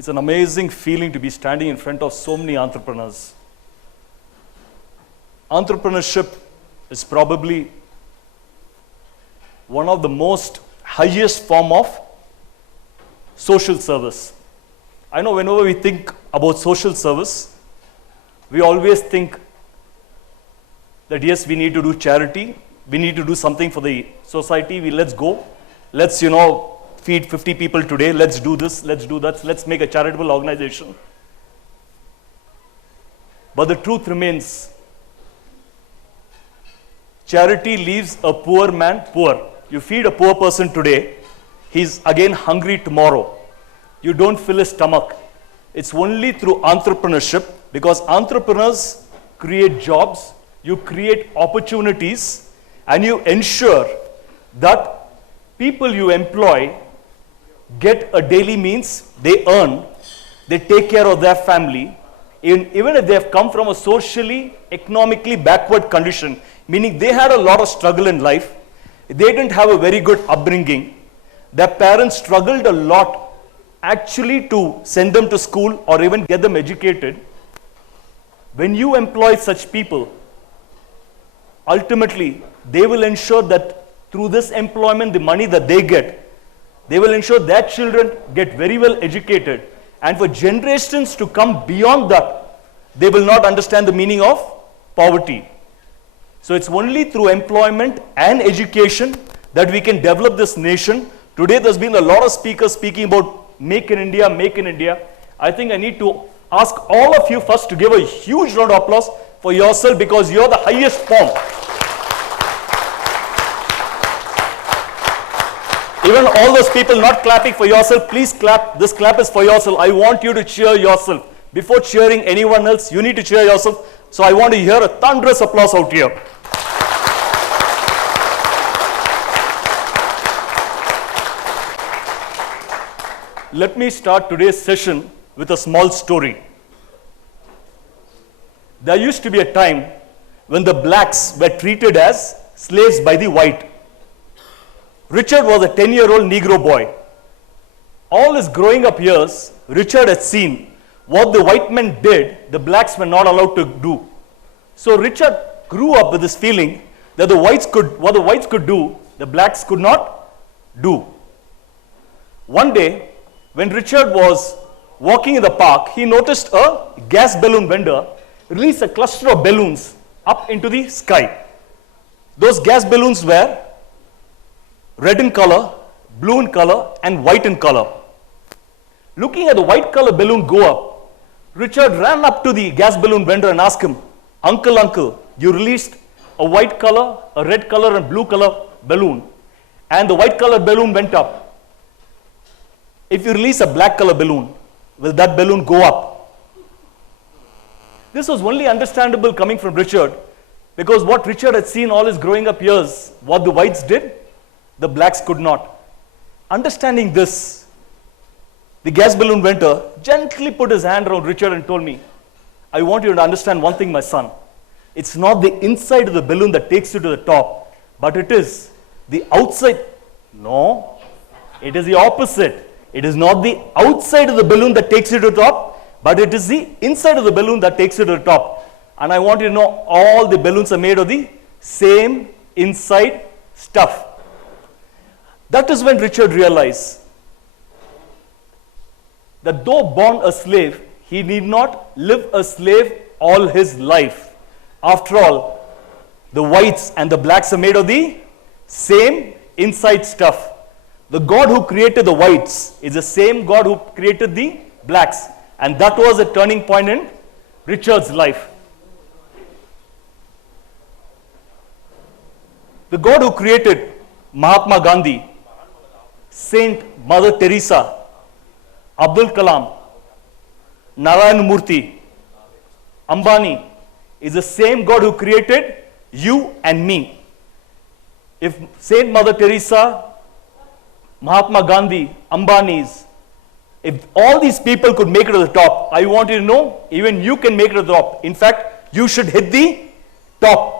It's an amazing feeling to be standing in front of so many entrepreneurs. Entrepreneurship is probably one of the most highest form of social service. I know whenever we think about social service, we always think that yes, we need to do charity, we need to do something for the society, let's go, let's feed 50 people today, let's do this, let's do that, let's make a charitable organization. But the truth remains, charity leaves a poor man poor. You feed a poor person today, he's again hungry tomorrow. You don't fill his stomach. It's only through entrepreneurship, because entrepreneurs create jobs, you create opportunities, and you ensure that people you employ get a daily means, they earn, they take care of their family, even if they have come from a socially, economically backward condition, meaning they had a lot of struggle in life, they didn't have a very good upbringing, their parents struggled a lot actually to send them to school or even get them educated. When you employ such people, ultimately they will ensure that through this employment, the money that they get, they will ensure their children get very well educated, and for generations to come beyond that, they will not understand the meaning of poverty. So it's only through employment and education that we can develop this nation. Today there's been a lot of speakers speaking about Make in India, Make in India. I think I need to ask all of you first to give a huge round of applause for yourself, because you're the highest form. Even all those people not clapping for yourself, please clap. This clap is for yourself. I want you to cheer yourself. Before cheering anyone else, you need to cheer yourself. So I want to hear a thunderous applause out here. Let me start today's session with a small story. There used to be a time when the blacks were treated as slaves by the white. Richard was a 10-year-old Negro boy. All his growing up years, Richard had seen what the white men did, the blacks were not allowed to do. So Richard grew up with this feeling that what the whites could do, the blacks could not do. One day, when Richard was walking in the park, he noticed a gas balloon vendor release a cluster of balloons up into the sky. Those gas balloons were red in color, blue in color, and white in color. Looking at the white color balloon go up, Richard ran up to the gas balloon vendor and asked him, Uncle, you released a white color, a red color, and blue color balloon, and the white color balloon went up. If you release a black color balloon, will that balloon go up? This was only understandable coming from Richard, because what Richard had seen all his growing up years, what the whites did, the blacks could not. Understanding this, the gas balloon vendor gently put his hand around Richard and told me, I want you to understand one thing, my son. It's not the inside of the balloon that takes you to the top, but it is the outside. No, it is the opposite. It is not the outside of the balloon that takes you to the top, but it is the inside of the balloon that takes you to the top. And I want you to know all the balloons are made of the same inside stuff. That is when Richard realized that though born a slave, he need not live a slave all his life. After all, the whites and the blacks are made of the same inside stuff. The God who created the whites is the same God who created the blacks. And that was a turning point in Richard's life. The God who created Mahatma Gandhi, Saint Mother Teresa, Abdul Kalam, Narayan Murthy, Ambani is the same God who created you and me. If Saint Mother Teresa, Mahatma Gandhi, Ambani's, if all these people could make it to the top, I want you to know, even you can make it to the top. In fact, you should hit the top.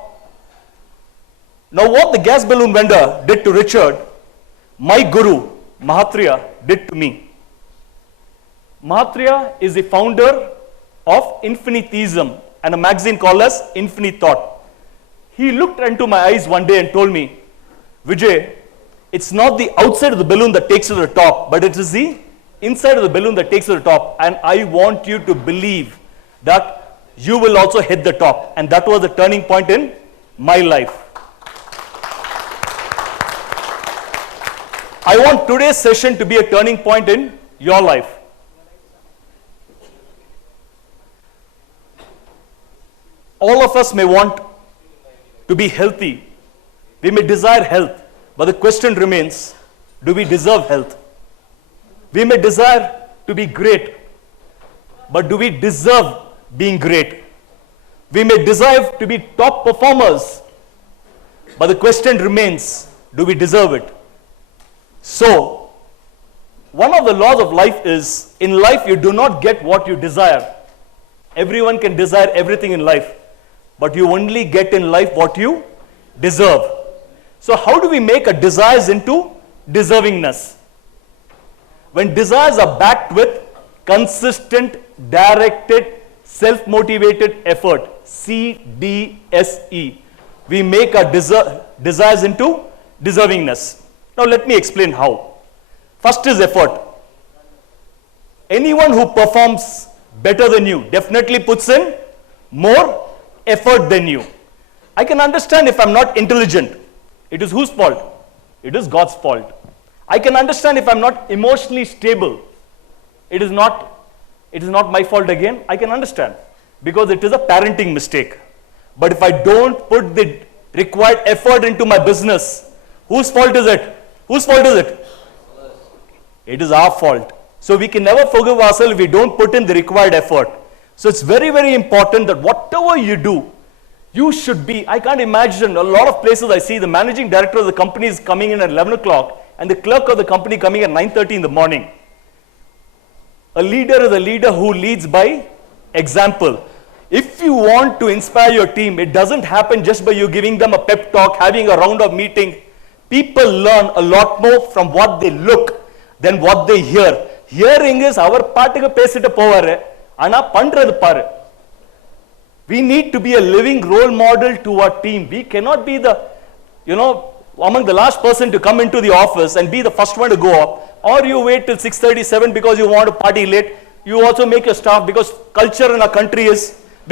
Now what the gas balloon vendor did to Richard, my guru, Mahatria, did to me. Mahatria is the founder of Infinitism and a magazine called as Infinite Thought. He looked into my eyes one day and told me, Vijay, it's not the outside of the balloon that takes you to the top, but it is the inside of the balloon that takes you to the top. And I want you to believe that you will also hit the top. And that was the turning point in my life. I want today's session to be a turning point in your life. All of us may want to be healthy. We may desire health, but the question remains, do we deserve health? We may desire to be great, but do we deserve being great? We may desire to be top performers, but the question remains, do we deserve it? So, one of the laws of life is, in life you do not get what you desire. Everyone can desire everything in life, but you only get in life what you deserve. So how do we make a desires into deservingness? When desires are backed with consistent, directed, self-motivated effort, CDSE, we make our desires into deservingness. Now let me explain how. First is effort. Anyone who performs better than you definitely puts in more effort than you. I can understand if I'm not intelligent. It is whose fault? It is God's fault. I can understand if I'm not emotionally stable. It is not my fault again. I can understand because it is a parenting mistake. But if I don't put the required effort into my business, whose fault is it? Whose fault is it? It is our fault. So we can never forgive ourselves if we don't put in the required effort. So it's very, very important that whatever you do, you should be. I can't imagine a lot of places I see the managing director of the company is coming in at 11 o'clock and the clerk of the company coming at 9:30 in the morning. A leader is a leader who leads by example. If you want to inspire your team, it doesn't happen just by you giving them a pep talk, having a round of meeting. People learn a lot more from what they look than what they hear. Hearing is our பாட்டுக்கு பேசிட்டு போவாரு, ஆனா பண்றது பாரு. We need to be a living role model to our team. We cannot be the, among the last person to come into the office and be the first one to go up. Or you wait till 6:37 because you want to party late. You also make your staff, because culture in our country is,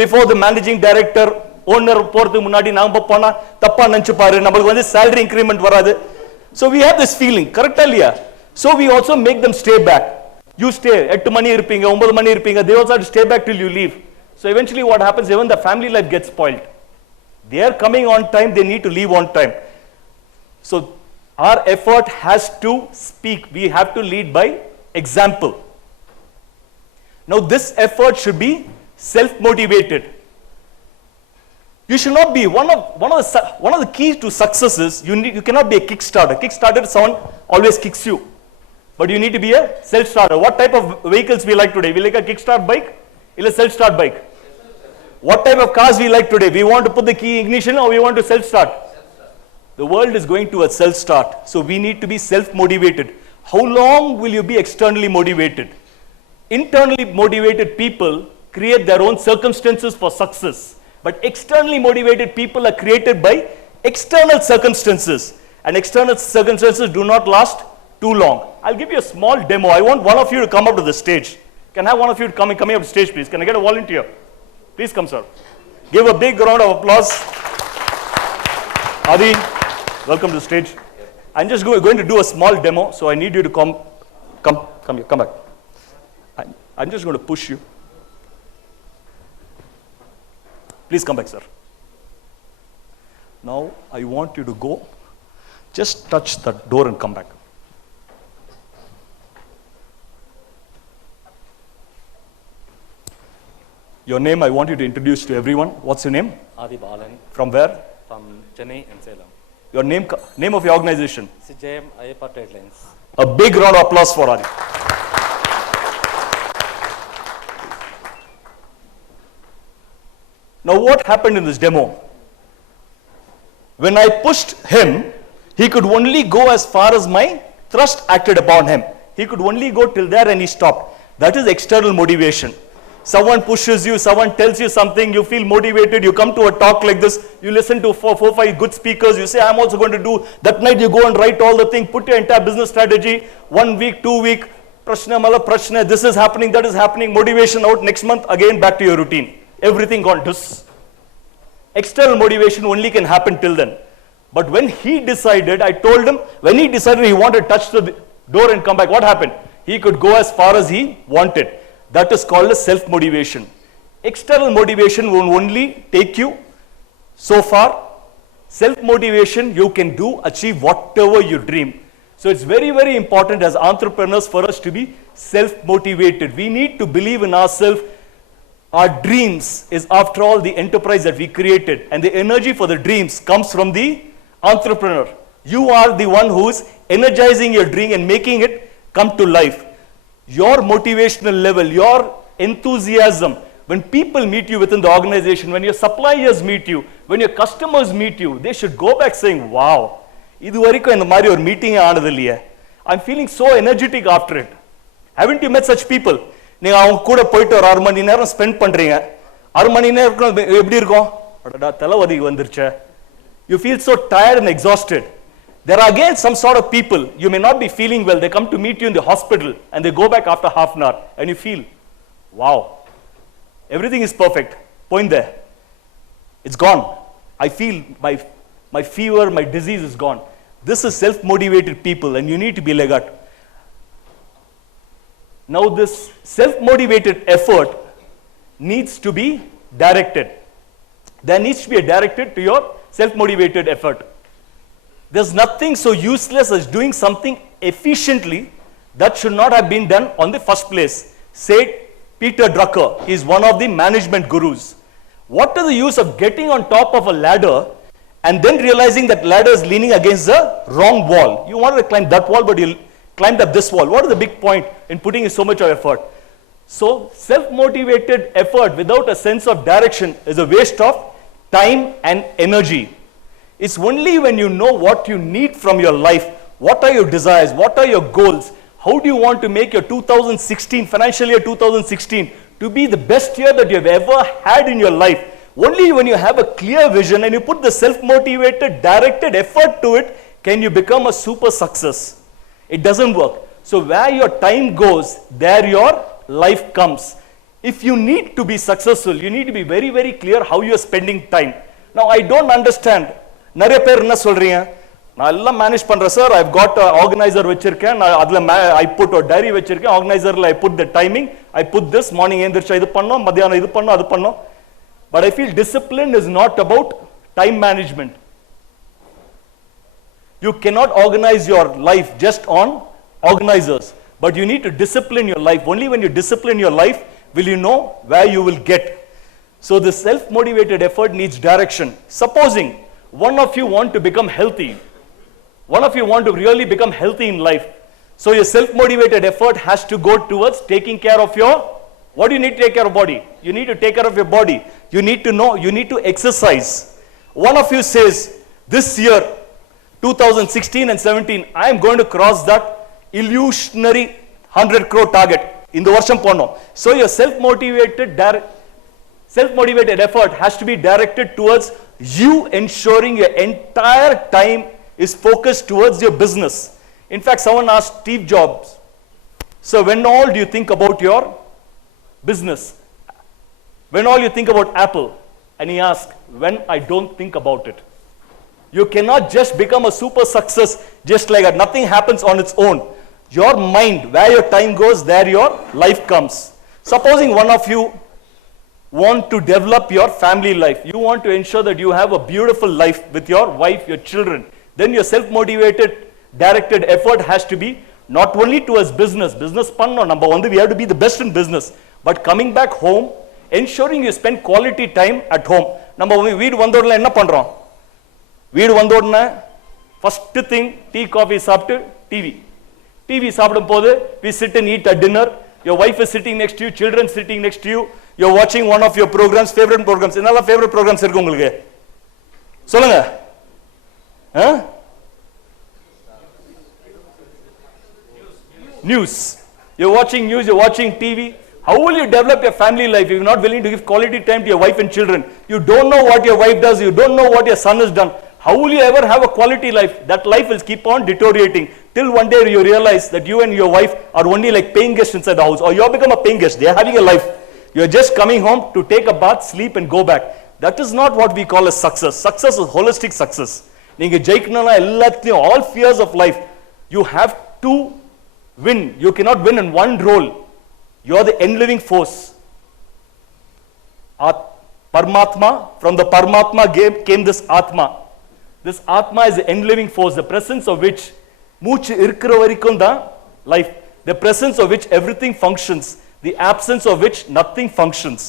before the managing director, owner போறதுக்கு முன்னாடி நாம போனா தப்பா நினைச்சு பாரு, நமக்கு வந்து salary increment வராது. So we have this feeling, correct இல்லையா? So we also make them stay back. You stay, 8 மணி இருப்பீங்க, 9 மணி இருப்பீங்க. They also have to stay back till you leave. So eventually what happens, even the family life gets spoiled. They are coming on time, they need to leave on time. So our effort has to speak. We have to lead by example. Now this effort should be self-motivated. You should not be, one of the keys to success is, you cannot be a kickstarter. Kickstarter, someone always kicks you. But you need to be a self-starter. What type of vehicles we like today? We like a kickstart bike or a self-start bike? What type of cars we like today? We want to put the key ignition or we want to self-start? The world is going to a self-start. So we need to be self-motivated. How long will you be externally motivated? Internally motivated people create their own circumstances for success. But externally motivated people are created by external circumstances. And external circumstances do not last too long. I'll give you a small demo. I want one of you to come up to the stage. Can I have one of you coming up to the stage, please? Can I get a volunteer? Please come, sir. Give a big round of applause. Adi, welcome to the stage. I'm just going to do a small demo, so I need you to come here, come back. I'm just going to push you. Please come back, sir. Now, I want you to go. Just touch the door and come back. Your name, I want you to introduce to everyone. What's your name? Adi Balan. From where? From Chennai and Salem. Your name of your organization? CJM Ayyappa Trade Lines. A big round of applause for Adi. Now what happened in this demo? When I pushed him, he could only go as far as my thrust acted upon him. He could only go till there and he stopped. That is external motivation. Someone pushes you, someone tells you something, you feel motivated, you come to a talk like this, you listen to four, five good speakers, you say, I'm also going to do, that night you go and write all the things, put your entire business strategy, 1 week, 2 week, prashna, mala prashna, this is happening, that is happening, motivation out, next month, again back to your routine. Everything gone. External motivation only can happen till then. But when he decided, I told him, when he decided he wanted to touch the door and come back, what happened? He could go as far as he wanted. That is called as self-motivation. External motivation will only take you so far. Self-motivation, you can do, achieve whatever you dream. So it's very, very important as entrepreneurs for us to be self-motivated. We need to believe in ourselves. Our dreams is, after all, the enterprise that we created. And the energy for the dreams comes from the entrepreneur. You are the one who is energizing your dream and making it come to life. Your motivational level, your enthusiasm, when people meet you within the organization, when your suppliers meet you, when your customers meet you, they should go back saying, wow, idu varaikum indha mari or meeting aanadilliye. I'm feeling so energetic after it. Haven't you met such people? நீங்க அவங்க கூட போயிட்டு ஒரு 6 மணி நேரம் spend பண்றீங்க. 6 மணி நேரம் எப்படி இருக்கும்? அடடா தலைவலி வந்துருச்சு. You feel so tired and exhausted. There are again some sort of people, you may not be feeling well, they come to meet you in the hospital and they go back after half an hour and you feel, wow, everything is perfect. Point there. It's gone. I feel my fever, my disease is gone. This is self-motivated people and you need to be like that. Now this self-motivated effort needs to be directed. There needs to be a directed to your self-motivated effort. There's nothing so useless as doing something efficiently that should not have been done on the first place. Said Peter Drucker, he is one of the management gurus. What is the use of getting on top of a ladder and then realizing that ladder is leaning against the wrong wall? You wanted to climb that wall, but you climbed up this wall. What is the big point in putting in so much of effort? So self-motivated effort without a sense of direction is a waste of time and energy. It's only when you know what you need from your life, what are your desires, what are your goals, how do you want to make your 2016, financial year 2016, to be the best year that you have ever had in your life. Only when you have a clear vision and you put the self-motivated, directed effort to it, can you become a super success. It doesn't work. So where your time goes, there your life comes. If you need to be successful, you need to be very, very clear how you are spending time. Now I don't understand. நிறைய பேர் என்ன சொல்றீங்க, நான் எல்லாம் manage பண்றேன் sir, I've got an organizer வச்சிருக்கேன், நான் அதுல I put a diary வச்சிருக்கேன், organizerல I put the timing, I put this, morning எந்திரிச்சா இது பண்ணோம், மத்தியானம் இது பண்ணோம், அது பண்ணோம். But I feel discipline is not about time management. You cannot organize your life just on organizers, but you need to discipline your life. Only when you discipline your life will you know where you will get. So the self-motivated effort needs direction. Supposing one of you want to become healthy, one of you want to really become healthy in life, so your self-motivated effort has to go towards taking care of your, what do you need to take care of body? You need to take care of your body. You need to know, you need to exercise. One of you says, this year, 2016 and 17, I am going to cross that illusionary 100 crore target in the varsham ponno. So your self-motivated effort has to be directed towards you ensuring your entire time is focused towards your business. In fact, someone asked Steve Jobs, so when all do you think about your business? When all you think about Apple? And he asked, when I don't think about it. You cannot just become a super success just like that. Nothing happens on its own. Your mind, where your time goes, there your life comes. Supposing one of you want to develop your family life. You want to ensure that you have a beautiful life with your wife, your children. Then your self-motivated, directed effort has to be not only towards business. Business panno, number one, we have to be the best in business. But coming back home, ensuring you spend quality time at home. Number one, வீடு வந்தோடல என்ன பண்றோம்? வீடு வந்தோடன first thing, tea, coffee சாப்பிட்டு TV. TV சாப்பிடும் போது we sit and eat at dinner. Your wife is sitting next to you, children sitting next to you. You're watching one of your programs, favorite programs. என்னெல்லாம் favorite programs இருக்கு உங்களுக்கு? சொல்லுங்க. News. You're watching news, you're watching TV. How will you develop your family life if you're not willing to give quality time to your wife and children? You don't know what your wife does, you don't know what your son has done. How will you ever have a quality life? That life will keep on deteriorating till one day you realize that you and your wife are only like paying guests inside the house, or you have become a paying guest. They are having a life. You're just coming home to take a bath, sleep and go back. That is not what we call as success. Success is holistic success. நீங்க ஜெயிக்கணும்னா எல்லாத்தையும் all fears of life you have to win. You cannot win in one role. You are the end-living force. Paramatma, from the Paramatma came this Atma. This Atma is the end-living force, the presence of which moochu irukra varaikum da life, the presence of which everything functions, the absence of which nothing functions.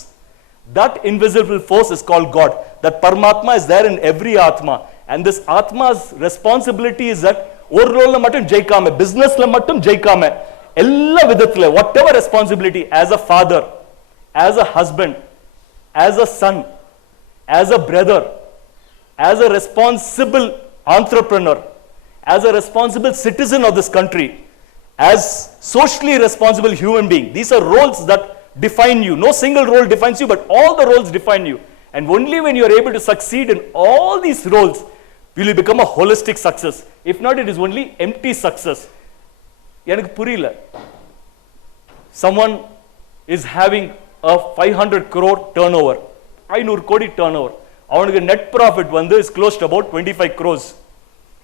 That invisible force is called God. That Paramatma is there in every Atma. And this Atma's responsibility is that ஒரு ரோல்ல மட்டும் ஜெயிக்காம, பிசினஸ்ல மட்டும் ஜெயிக்காம, எல்லா விதத்துல whatever responsibility, as a father, as a husband, as a son, as a brother, as a responsible entrepreneur, as a responsible citizen of this country, as socially responsible human being. These are roles that define you. No single role defines you, but all the roles define you. And only when you are able to succeed in all these roles will you become a holistic success. If not, it is only empty success. எனக்கு புரியல. Someone is having a 500 crore turnover, 500 கோடி turnover. அவனுக்கு net profit வந்து is close to about 25 crores.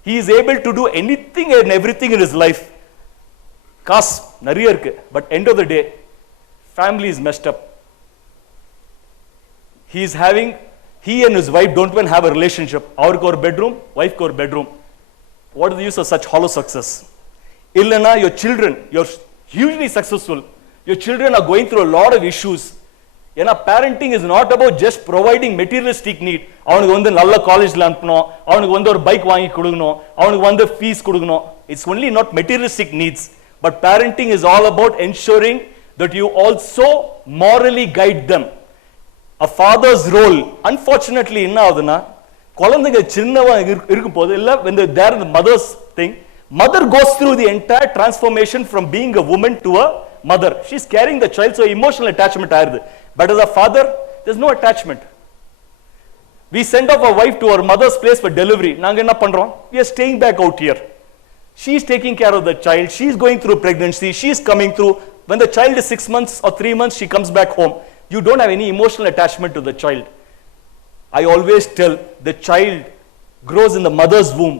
He is able to do anything and everything in his life. காசு நிறைய இருக்கு, but end of the day family is messed up. He and his wife don't even have a relationship. அவருக்கு ஒரு bedroom, wife ஒரு bedroom. What is the use of such hollow success? Illana, your children, you're hugely successful. Your children are going through a lot of issues. ஏன்னா parenting is not about just providing materialistic need. அவனுக்கு வந்து நல்ல காலேஜ்ல அனுப்பணும், அவனுக்கு வந்து ஒரு bike வாங்கி கொடுக்கணும், அவனுக்கு வந்து ஃபீஸ் கொடுக்கணும். It's only not materialistic needs, but parenting is all about ensuring that you also morally guide them. A father's role, unfortunately, என்ன ஆகுதுன்னா குழந்தைங்க சின்னவா இருக்கும் போது இல்ல when they are the mother's thing, mother goes through the entire transformation from being a woman to a mother. She's carrying the child, so emotional attachment ஆயிருது. But as a father, there's no attachment. We send off our wife to our mother's place for delivery. நாங்க என்ன பண்றோம்? We are staying back out here. She is taking care of the child. She is going through pregnancy. She is coming through. When the child is 6 months or 3 months, she comes back home. You don't have any emotional attachment to the child. I always tell, the child grows in the mother's womb,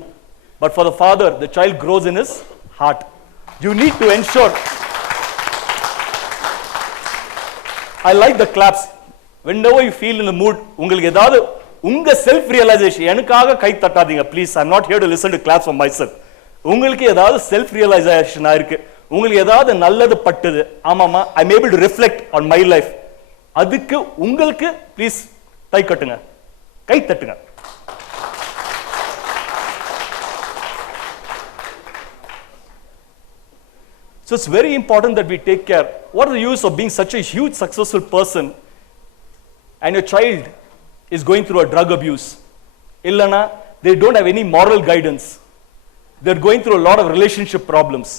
but for the father, the child grows in his heart. You need to ensure. I like the claps. Whenever you feel in the mood, உங்களுக்கு ஏதாவது உங்க self realisation, எனக்காக கை தட்டாதீங்க please. I am not here to listen to claps for my self. உங்களுக்கு ஏதாவது self realisation ஆயிருக்கு, உங்களுக்கு ஏதாவது நல்லது பட்டுது, ஆமாமா I am able to reflect on my life, அதுக்கு உங்களுக்கு ப்ளீஸ் கை கட்டுங்க, கை தட்டுங்க. So it's very important that we take care. What is the use of being such a huge successful person and your child is going through a drug abuse? Illana, they don't have any moral guidance. They're going through a lot of relationship problems.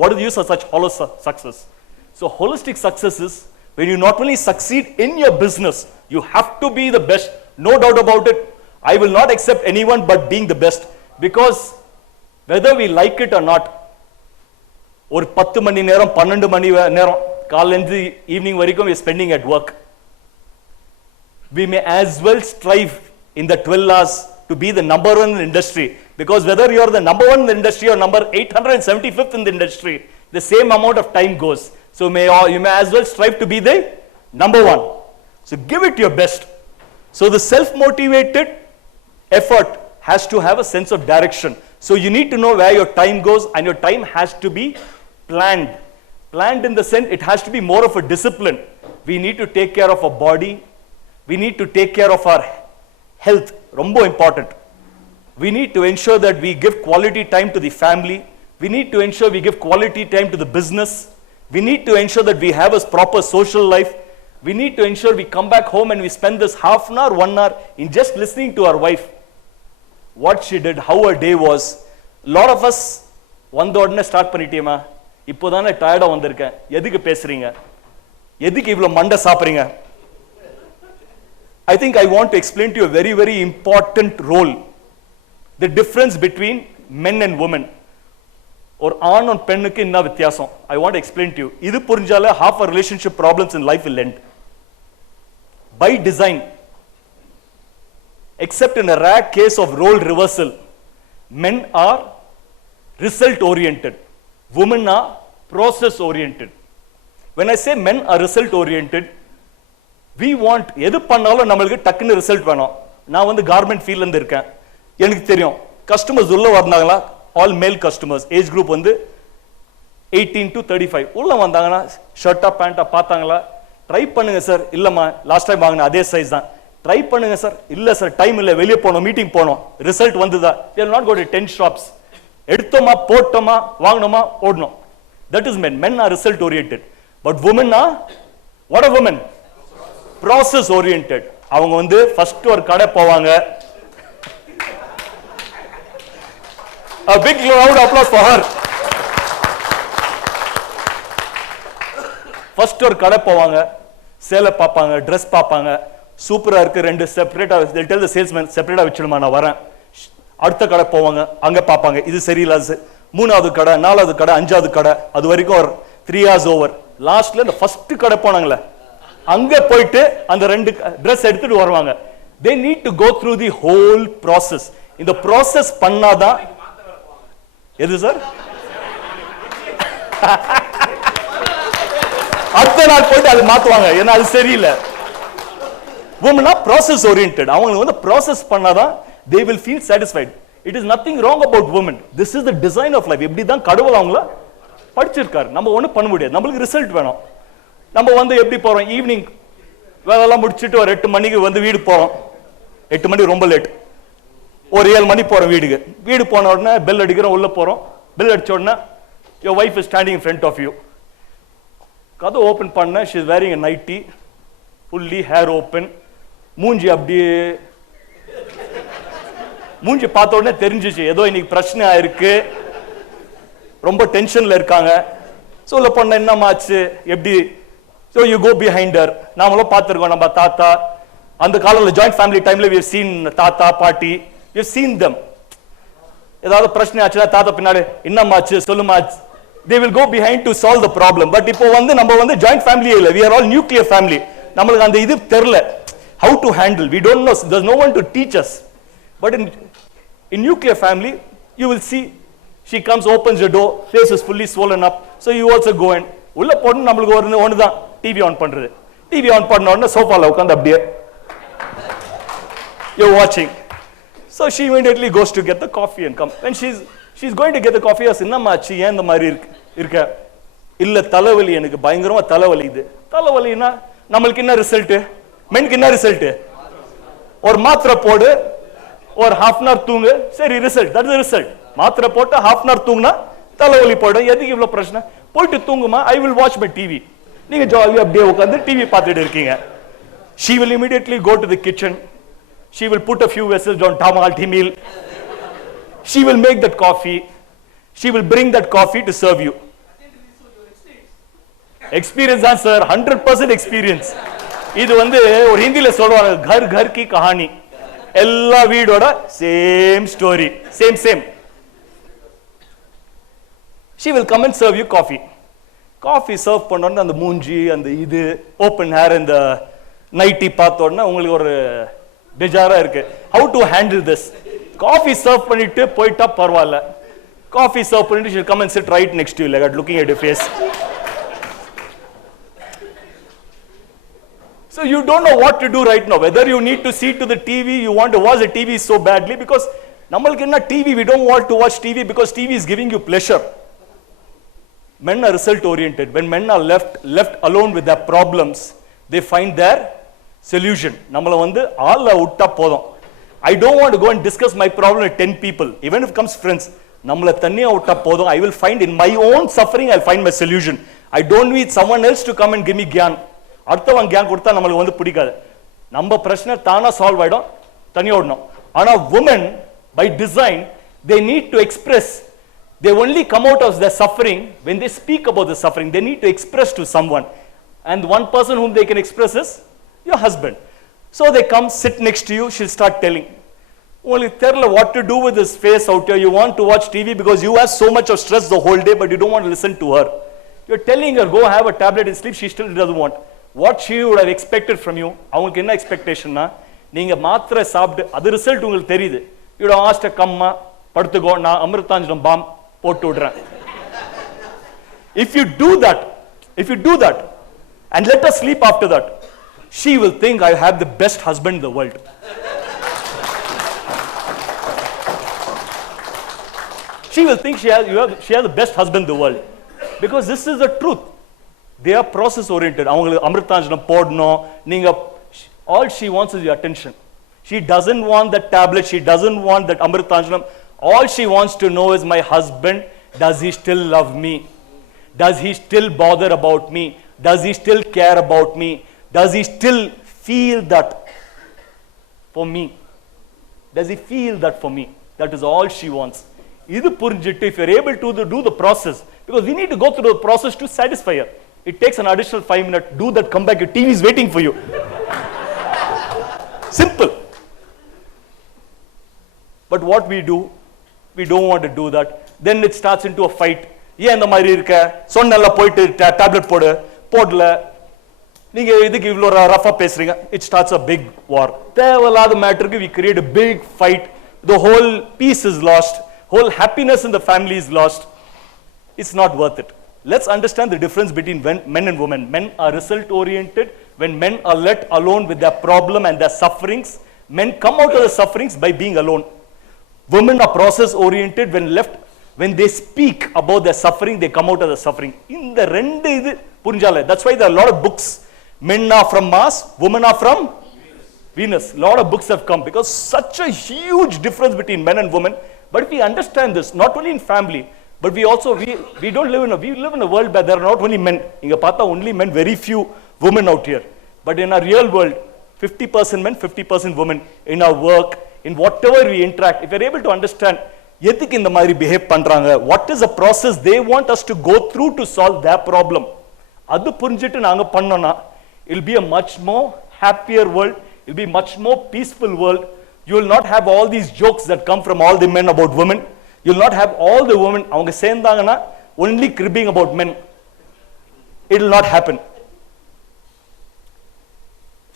What is the use of such hollow success? So holistic success is when you not only succeed in your business, you have to be the best. No doubt about it. I will not accept anyone but being the best, because whether we like it or not, ஒரு 10 மணி நேரம் 12 மணி நேரம் காலையிலிருந்து evening வரைக்கும் we are spending at work. We may as well strive in the 12 hours to be the number one in the industry, because whether you are the number one in the industry or number 875th in the industry, the same amount of time goes. So you may as well strive to be the number one. So give it your best. So the self-motivated effort has to have a sense of direction. So you need to know where your time goes, and your time has to be planned. Planned in the sense it has to be more of a discipline. We need to take care of our body. We need to take care of our health. Rombo important. We need to ensure that we give quality time to the family. We need to ensure we give quality time to the business. We need to ensure that we have a proper social life. We need to ensure we come back home and we spend this half an hour, 1 hour in just listening to our wife, what she did, how her day was. A lot of us வந்த உடனே start பண்ணிட்டேமா, இப்போதானே டயர்டா வந்திருக்கேன், எதுக்கு பேசுறீங்க, எதுக்கு இவ்வளவு மண்டை சாப்பிடுறீங்க? I think I want to explain to you a very, very important role, the difference between men and women. ஒரு ஆண் and பெண்ணுக்கு என்ன வித்தியாசம்? I want to explain to you. இது புரிஞ்சாலே half our relationship problems in life will end. By design, except in a rare case of role reversal, men are result oriented, women are process oriented. When I say men are result oriented, we want எது பண்ணாலும் நமக்கு டக்குன்னு result வேணும். நான் வந்து garment ஃபீல்ட்ல இருந்து இருக்கேன், எனக்கு தெரியும் கஸ்டமர்ஸ் உள்ள வந்தாங்களா, ஆல் மேல் கஸ்டமர்ஸ், ஏஜ் குரூப் வந்து 18 to 35 உள்ள வந்தாங்கன்னா ஷர்ட்டா பேண்டா பார்த்தாங்களா, ட்ரை பண்ணுங்க சார், இல்லம்மா லாஸ்ட் டைம் வாங்கின அதே சைஸ் தான், ட்ரை பண்ணுங்க சார், இல்ல சார் டைம் இல்ல வெளியே போனோம் மீட்டிங் போனோம், ரிசல்ட் வந்துதா, they will not go to 10 shops, எடுத்தோமா போட்டோமா வாங்கணுமா ஓடணும். That is men. Men are result oriented. But women are what are women? Process oriented. அவங்க வந்து ஃபர்ஸ்ட் ஒரு கடை போவாங்க. A big round of applause for her. First ஒரு கடை போவாங்க, சேலை பார்ப்பாங்க, ட்ரெஸ் பார்ப்பாங்க, சூப்பரா இருக்கு, ரெண்டு செப்பரேட்டா, they'll tell the salesman செப்பரேட்டா வச்சிடுமா நான் வரேன். அடுத்த கடை போவாங்க, அங்க பார்ப்பாங்க இது சரியில்லை, மூணாவது கடை, நாலாவது கடை, அஞ்சாவது கடை, அது வரைக்கும் ஒரு 3 hours ஓவர். லாஸ்ட்ல இந்த ஃபர்ஸ்ட் கடை போனாங்களே அங்க போயிட்டு அந்த ரெண்டு ட்ரெஸ் எடுத்துட்டு வருவாங்க. they need to go through the whole process. இந்த process பண்ணாதான் எது சார் அடுத்த நாள் போயிட்டு அது மாத்துவாங்க, ஏன்னா அது சரியில்லை. women are process oriented. அவங்க வந்து process பண்ணாதான் they will feel satisfied. It is nothing wrong about women. This is the design of life. எப்படி தான் கடவுள் அவங்கள படிச்சிருக்காரு, நம்ம ஒண்ணு பண்ண முடியாது, நம்மளுக்கு ரிசல்ட் வேணும். நம்ம வந்து எப்படி போறோம், ஈவினிங் வேலையெல்லாம் முடிச்சுட்டு ஒரு 8 மணிக்கு வந்து வீடு போறோம், 8 மணி ரொம்ப லேட், ஒரு 7 மணி போறோம் வீடுக்கு. வீடு போன உடனே பெல் அடிக்கிறோம், உள்ள போறோம், பெல் அடிச்ச உடனே your wife is standing in front of you. கதை ஓபன் பண்ண, she is wearing a nightie, fully hair open, மூஞ்சி அப்படியே, மூஞ்சி பார்த்த உடனே தெரிஞ்சிச்சு ஏதோ இன்னைக்கு பிரச்சனை ஆயிருக்கு, ரொம்ப டென்ஷன்ல இருக்காங்க. சொல்ல பண்ண என்னமாச்சு எப்படி, so you go behind her. நாமளும் பார்த்திருக்கோம், நம்ம தாத்தா அந்த காலத்துல ஜாயிண்ட் ஃபேமிலி டைம்ல we have seen தாத்தா பாட்டி, we have seen them. ஏதாவது பிரச்சனை ஆச்சுனா தாத்தா பின்னாடி என்னமாச்சு சொல்லுமா, they will go behind to solve the problem. But இப்போ வந்து நம்ம வந்து ஜாயிண்ட் ஃபேமிலி இல்ல, we are all nuclear family. நமக்கு அந்த இது தெரியல, how to handle, we don't know, there's no one to teach us. But in nuclear family you will see she comes, opens the door, face is fully swollen up, so you also go in. உள்ள போறது நமக்கு ஒன்னு தான், TV on பண்றது. TV on பண்ண உடனே சோஃபால உட்கார்ந்து அப்படியே you're watching. So she immediately goes to get the coffee and come. When she's going to get the coffee, as என்னமாச்சு ஏன் இந்த மாதிரி இருக்க, இல்ல தலைவலி, எனக்கு பயங்கரமா தலைவலி. இது தலைவலினா நமக்கு என்ன ரிசல்ட், மென்க்கு என்ன ரிசல்ட், ஒரு மாத்திரை போடு, ஒரு half an hour தூங்கு, சரி ரிசல்ட், தட் இஸ் ரிசல்ட். மாத்திரை போட்டு half an hour தூங்குனா தலைவலி போய்டும். எதுக்கு இவ்வளவு பிரச்சனை, போயிட்டு தூங்குமா, I will watch my TV. நீங்க ஜாலியா அப்படியே உட்கார்ந்து டிவி பார்த்துட்டு இருக்கீங்க. She will immediately go to the kitchen. She will put a few vessels on tamalti meal. She will make that coffee. She will bring that coffee to serve you. Experience தான் sir, 100% experience. இது வந்து ஒரு ஹிந்தில சொல்வாங்க, घर घर की कहानी. எல்லா வீடோட same story, same. She will come and serve you coffee. Coffee serve பண்ண உடனே அந்த மூஞ்சி, அந்த இது ஓப்பன் ஹேர், இந்த நைட்டி பார்த்த உடனே உங்களுக்கு ஒரு பெஜாரா இருக்கு. How to handle this? Coffee serve பண்ணிட்டு போயிட்டா பரவாயில்ல, coffee serve பண்ணிட்டு she'll come and sit right next to you like that, looking at your face. So you don't know what to do right now, whether you need to see to the TV, you want to watch the TV so badly, because நம்மளுக்கு என்ன TV, we don't want to watch TV because TV is giving you pleasure. Men are result oriented. When men are left alone with their problems, they find their solution. நம்மள வந்து ஆள விட்டா போதும். I don't want to go and discuss my problem with 10 people, even if it comes friends. நம்மள தனியா விட்டா போதும், I will find in my own suffering, I'll find my solution. I don't need someone else to come and give me gyan. அடுத்தவன் can கொடுத்தா நம்மளுக்கு வந்து பிடிக்காது, நம்ம பிரச்சனை தானா சால்வ் ஆயிடும், தனியா ஓடணும். ஆனா women by design they need to express, They only come out of their suffering when they speak about the suffering. They need to express to someone. And one person whom they can express is your husband. So they come, sit next to you, she'll start telling. Only tell what to do with this face out here. You want to watch TV because you have so much of stress the whole day, but you don't want to listen to her. You're telling her, go have a tablet and sleep, she still doesn't want. What she would have expected from you, அவங்களுக்கு என்ன எக்ஸ்பெக்டேஷன்னா நீங்க மாத்திரை சாப்பிட்டு அது result உங்களுக்கு தெரியுது. You would have asked her, கம்மா படுத்துக்கோ, நான் அமிர்தாஞ்சலம் bomb போட்டு விடுறேன். If you do that, and let her sleep after that, she will think I have the best husband in the world. She will think she has the best husband in the world. Because this is the truth. They are process oriented. அவங்களுக்கு அமிர்தாஞ்சலம் போடணும். நீங்க all she wants is your attention. She doesn't want that tablet. She doesn't want that அமிர்தாஞ்சலம். All she wants to know is my husband, does he still love me? Does he still bother about me? Does he still care about me? Does he still feel that for me? Does he feel that for me? That is all she wants. இது புரிஞ்சிட்டு, if you're able to do the process, because we need to go through the process to satisfy her. It takes an additional 5 minutes. Do that, come back, your TV is waiting for you. Simple. But what we do, we don't want to do that. Then it starts into a fight. ஏன் இந்த மாதிரி இருக்க, சொன்னல போயிட்டு tablet போடல, நீங்க இதுக்கு இவ்ளோ ரஃபா பேசுறீங்க. It starts a big war. தேவையில்லாத மேட்டருக்கு we create a big fight. The whole peace is lost. Whole happiness in the family is lost. It's not worth it. Let's understand the difference between men and women. Men are result oriented. When men are let alone with their problem and their sufferings, men come out of the sufferings by being alone. Women are process oriented. When they speak about their suffering, they come out of the suffering. In the rendu idu purinjala. That's why there are a lot of books. Men are from Mars, women are from Venus. A lot of books have come because such a huge difference between men and women. But if we understand this, not only in family, but we don't live in a world where there are not only men. Inga paatha only men, very few women out here. But in our real world, 50% men, 50% women. In our work, in whatever we interact, if we're able to understand எதுக்கு இந்த மாதிரி behave பண்றாங்க, what is the process they want us to go through to solve their problem, அது புரிஞ்சிட்டு நாங்க பண்ணோம்னா, it'll be a much more happier world, it'll be much more peaceful world. You will not have all these jokes that come from all the men about women. You will not have all the women அவங்க சேர்ந்தாங்கன்னா only cribbing about men. It will not happen.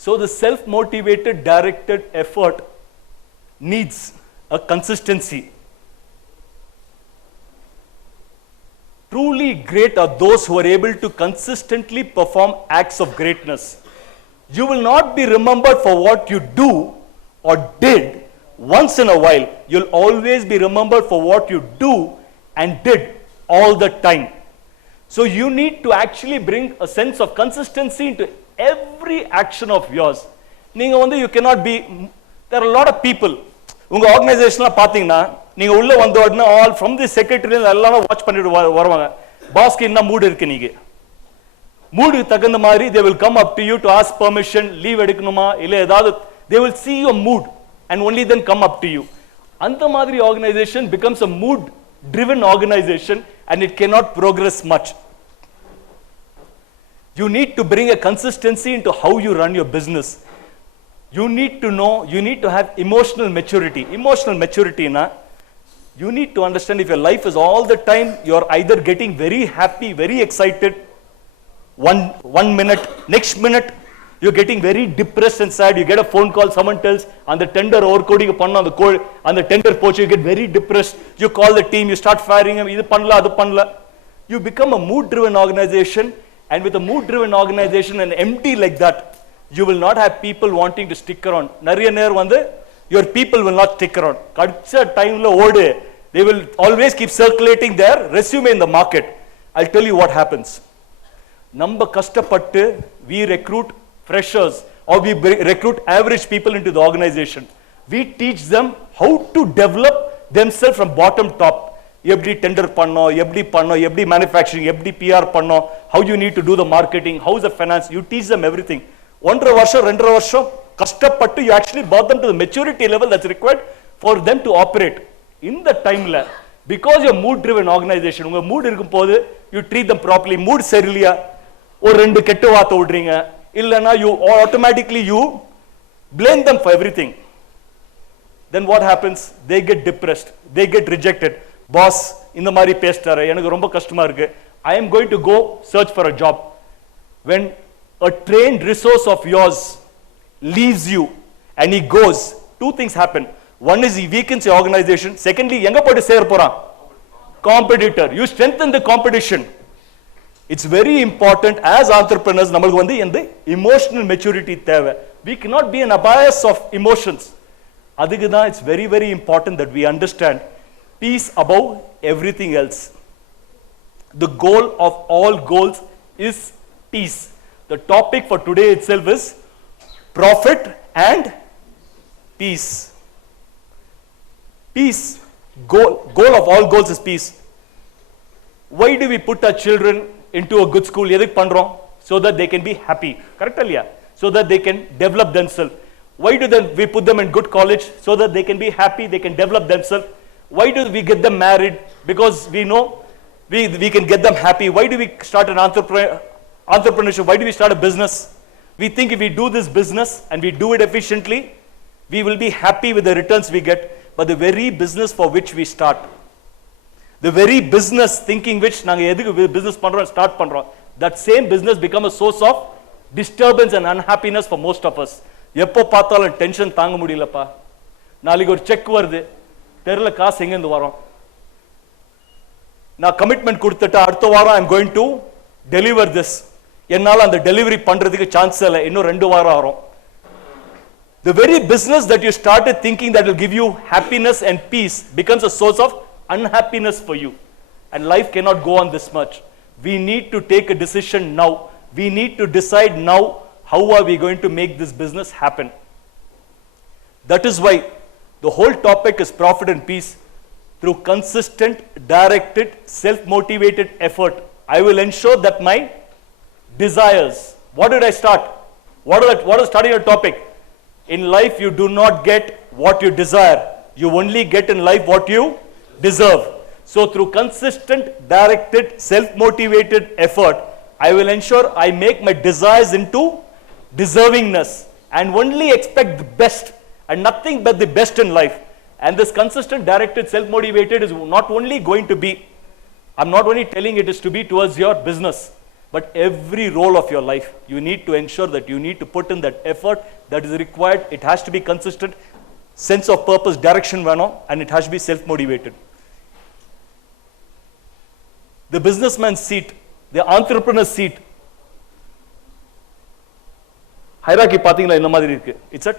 So the self-motivated, directed effort needs a consistency. Truly great are those who are able to consistently perform acts of greatness. You will not be remembered for what you do or did once in a while. You'll always be remembered for what you do and did all the time. So you need to actually bring a sense of consistency into every action of yours. You cannot be, there are a lot of people, உங்க ஆர்கனைசேஷன்ல பாத்தீங்கன்னா நீங்க உள்ள வந்த உடனே all from the secretary எல்லாம் watch பண்ணிட்டு வருவாங்க. பாஸ்க்கு என்ன மூட் இருக்கு, நீங்க மூடுக்கு தகுந்த மாதிரி they will come up to you to ask permission, leave எடுக்கணுமா இல்ல ஏதாவது, they will see your mood and only then come up to you. அந்த மாதிரி organization becomes a mood driven organization and it cannot progress much. You need to bring a consistency into how you run your business. You need to know, you need to have emotional maturity. Emotional maturity na, you need to understand if your life is all the time you're either getting very happy, very excited, one minute, next minute you're getting very depressed and sad. You get a phone call, someone tells on the tender overcoding panna the code on the tender poach, you get very depressed. You call the team, you start firing them, idu panla adu panla. You become a mood driven organization, and with a mood driven organization and empty like that, you will not have people wanting to stick around. Nariya நேர் வந்து your people will not stick around. கடிச்ச டைம்ல ஓடு, they will always keep circulating their resume in the market. I'll tell you what happens. நம்ம கஷ்டப்பட்டு we recruit freshers or we recruit average people into the organization. We teach them how to develop themselves from bottom top. எப்படி tender பண்ணோம், எப்படி பண்ணோம், எப்படி manufacturing, எப்படி PR பண்ணோம், how you need to do the marketing, how is the finance, you teach them everything. 1.5 வருஷம் 2.5 வருஷம் கஷ்டப்பட்டு you actually brought them to the maturity level that's required for them to operate. In the timeல Because you're mood driven organization, உங்க mood இருக்கும் போது you treat them properly. Mood சரியில்லையா ஒரு ரெண்டு கெட்ட வார்த்தை விடுறீங்க, இல்லனா you automatically you blame them for everything. Then what happens? They get depressed, they get rejected. Boss இந்த மாதிரி பேசிட்டாரு, எனக்கு ரொம்ப கஷ்டமா இருக்கு, I am going to go search for a job. When a trained resource of yours leaves you and he goes, two things happen. One is he weakens your organization. Secondly, எங்க போட்டு சேர போறான்? Competitor. You strengthen the competition. It's very important as entrepreneurs, நம்மளுக்கு வந்து இந்த emotional maturity தேவை. We cannot be an abyss of emotions. அதுக்கு தான் it's very very important that we understand peace above everything else. The goal of all goals is peace. The topic for today itself is profit and peace. Peace. Goal of all goals is peace. Why do we put our children into a good school? எதுக்கு பண்றோம்? So that they can be happy. Correct இல்லையா? So that they can develop themselves. Why do we put them in good college? So that they can be happy, they can develop themselves. Why do we get them married? Because we know we can get them happy. Why do we start an entrepreneurship? Why do we start a business? We think if we do this business and we do it efficiently, we will be happy with the returns we get. But the very business for which we start, the very business thinking which நாங்க எதுக்கு business பண்றோம் start பண்றோம், that same business become a source of disturbance and unhappiness for most of us. எப்போ பார்த்தாலும் tension தாங்க முடியலப்பா, நாளைக்கு ஒரு செக் வருது, தெரியல காசு எங்க இருந்து வரும், நான் கமிட்மெண்ட் கொடுத்துட்டு அடுத்த வாரம் I am going to deliver this, என்னால அந்த டெலிவரி பண்றதுக்கு சான்ஸ் இல்லை, இன்னும் 2 வாரம் ஆகும். The very business that you started thinking that will give you happiness and peace becomes a source of unhappiness for you. And life cannot go on this much. We need to take a decision now. We need to decide now how are we going to make this business happen. That is why the whole topic is profit and peace. Through consistent, directed, self-motivated effort, I will ensure that my desires. What did I start? What is starting a topic? In life, you do not get what you desire. You only get in life what you deserve. So through consistent, directed, self-motivated effort, I will ensure I make my desires into deservingness and only expect the best and nothing but the best in life. And this consistent, directed, self-motivated is not only going to be, I'm not only telling it is to be towards your business, but every role of your life. You need to ensure that you need to put in that effort that is required. It has to be consistent, sense of purpose, direction வேணும், and it has to be self-motivated. The businessman's seat, the entrepreneur's seat, hierarchy பாத்தீங்களா இந்த மாதிரி இருக்கு. It's a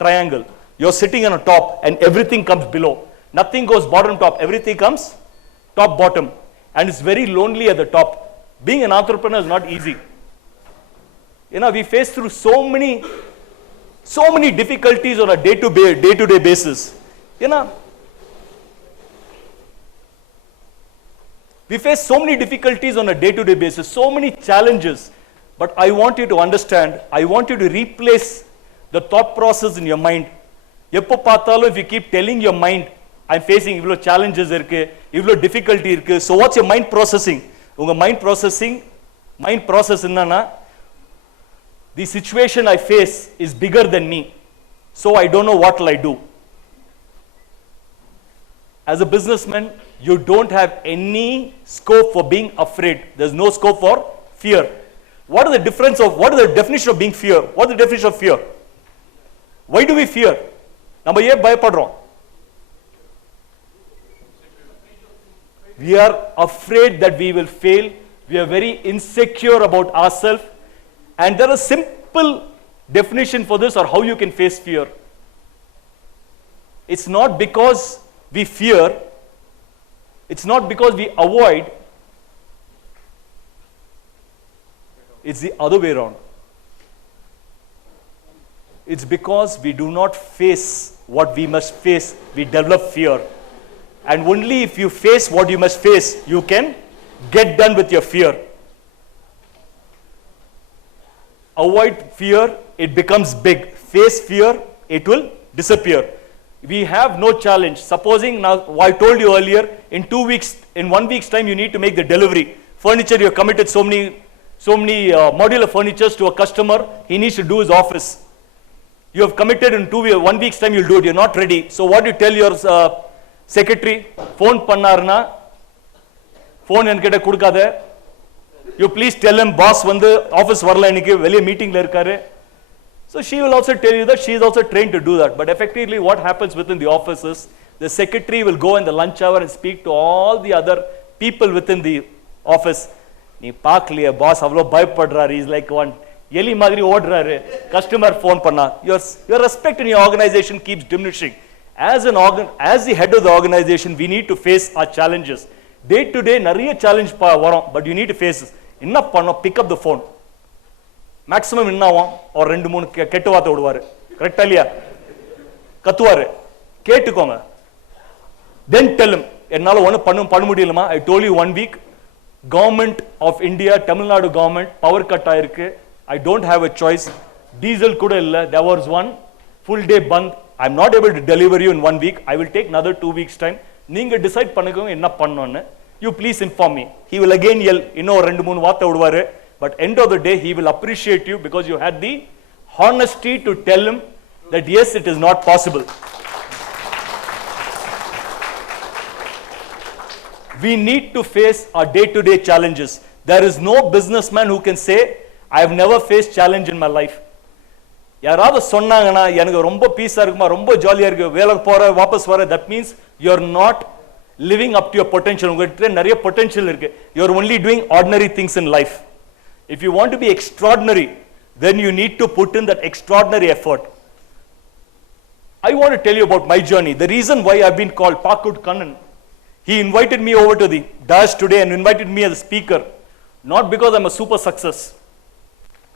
triangle. You're sitting on a top and everything comes below. Nothing goes bottom top, everything comes top bottom, and it's very lonely at the top. Being an entrepreneur is not easy. You know, we face through so many difficulties on a day-to-day basis. You know, we face so many difficulties on a day-to-day basis, so many challenges. But I want you to understand, I want you to replace the thought process in your mind. எப்போ பார்த்தாலும் if you keep telling your mind, I'm facing இவ்வளோ challenges இருக்கு, இவ்வளோ difficulty இருக்கு, so what's your mind processing? உங்க mind process என்னன்னா, the situation I face is bigger than me, so I don't know what will I do. As a businessman, you don't have any scope for being afraid. There's no scope for fear. What is the definition of being fear? What is the definition of fear? Why do we fear? நம்ம ஏன் பயப்படுறோம்? We are afraid that we will fail. We are very insecure about ourselves. And there is a simple definition for this, or how you can face fear. It's not because we fear, it's not because we avoid, it's the other way around. It's because we do not face what we must face, we develop fear. And only if you face what you must face, you can get done with your fear. Avoid fear, it becomes big. Face fear, it will disappear. we have no challenge. Supposing now, I told you earlier, in 2 weeks, in 1 week's time, you need to make the delivery. Furniture, you have committed so many modular furnitures to a customer, he needs to do his office. You have committed in 1 week's time, you'll do it, you're not ready. So what do you tell your secretary? Phone pannarna, phone enkita kudukada. You please tell him, boss vandu office varala iniki veliya meeting la irkaru. So she will also tell you that she is also trained to do that. But effectively what happens within the office is, the secretary will go in the lunch hour and speak to all the other people within the office. Nee paakliya boss avlo bayapadrar, he is like one yeli madri odraru, customer phone panna. Your respect in your organization keeps diminishing. As the head of the organization, we need to face our challenges. Day to day nariya challenge varum, but you need to face this. Enna pannom, pick up the phone. Maximum என்ன ஆகும், ஒரு 2-3 கெட்ட வார்த்தை விடுவாரு, கரெக்டா இல்லையா, கத்துவாரு, கேட்டுக்கோங்க. Then tell him, என்னால ஒண்ணு பண்ண முடியலமா, I told you 1 week, government of India, Tamil Nadu government, power cut ஆயிருக்கு, I don't have a choice, diesel கூட இல்ல, there was one full day band, I'm not able to deliver you in 1 week, I will take another 2 weeks time, நீங்க decide பண்ணிக்கோங்க என்ன பண்ணணும்னு, you please inform me. He will again yell, இன்னும் 2-3 வார்த்தை விடுவாரு. But end of the day, he will appreciate you because you had the honesty to tell him that yes, it is not possible. We need to face our day-to-day challenges. There is no businessman who can say, I have never faced challenge in my life. யாராவது சொன்னாங்கன்னா எனக்கு ரொம்ப பீஸா இருக்குமா, ரொம்ப ஜாலியா இருக்கு, வேலை போற வாபஸ் வர, that means you are not living up to your potential. உங்ககிட்ட நிறைய potential இருக்கு. You are only doing ordinary things in life. If you want to be extraordinary, then you need to put in that extraordinary effort. I want to tell you about my journey. The reason why I've been called KodaiKanal, he invited me over to the dais today and invited me as a speaker, not because I'm a super success.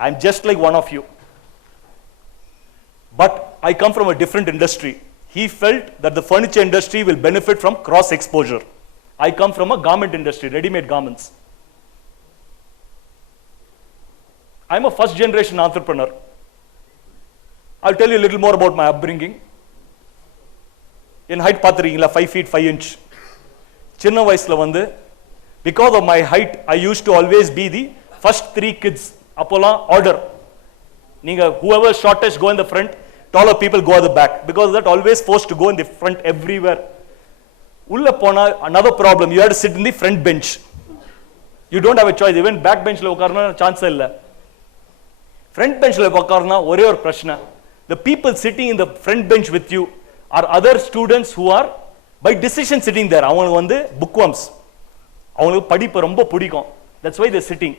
I'm just like one of you. But I come from a different industry. He felt that the furniture industry will benefit from cross exposure. I come from a garment industry, ready-made garments. I'm a first generation entrepreneur. I'll tell you a little more about my upbringing. In height pathirீங்களா, 5 feet 5 inch. சின்ன வயசுல வந்து, because of my height, I used to always be the first 3 kids. அப்போலாம் order. நீங்க whoever shortest go in the front, taller people go at the back. Because of that, always forced to go in the front everywhere. உள்ள போனா another problem, you have to sit in the front bench. You don't have a choice. Even back benchல உட்காரணும் chance இல்ல. Front bench la ukarna ஒரே ஒரு பிரச்சனை, the people sitting in the front bench with you are other students who are by decision sitting there. அவங்களுக்கு வந்து bookworms, அவங்களுக்கு படிப்பு ரொம்ப பிடிக்கும், that's why they're sitting.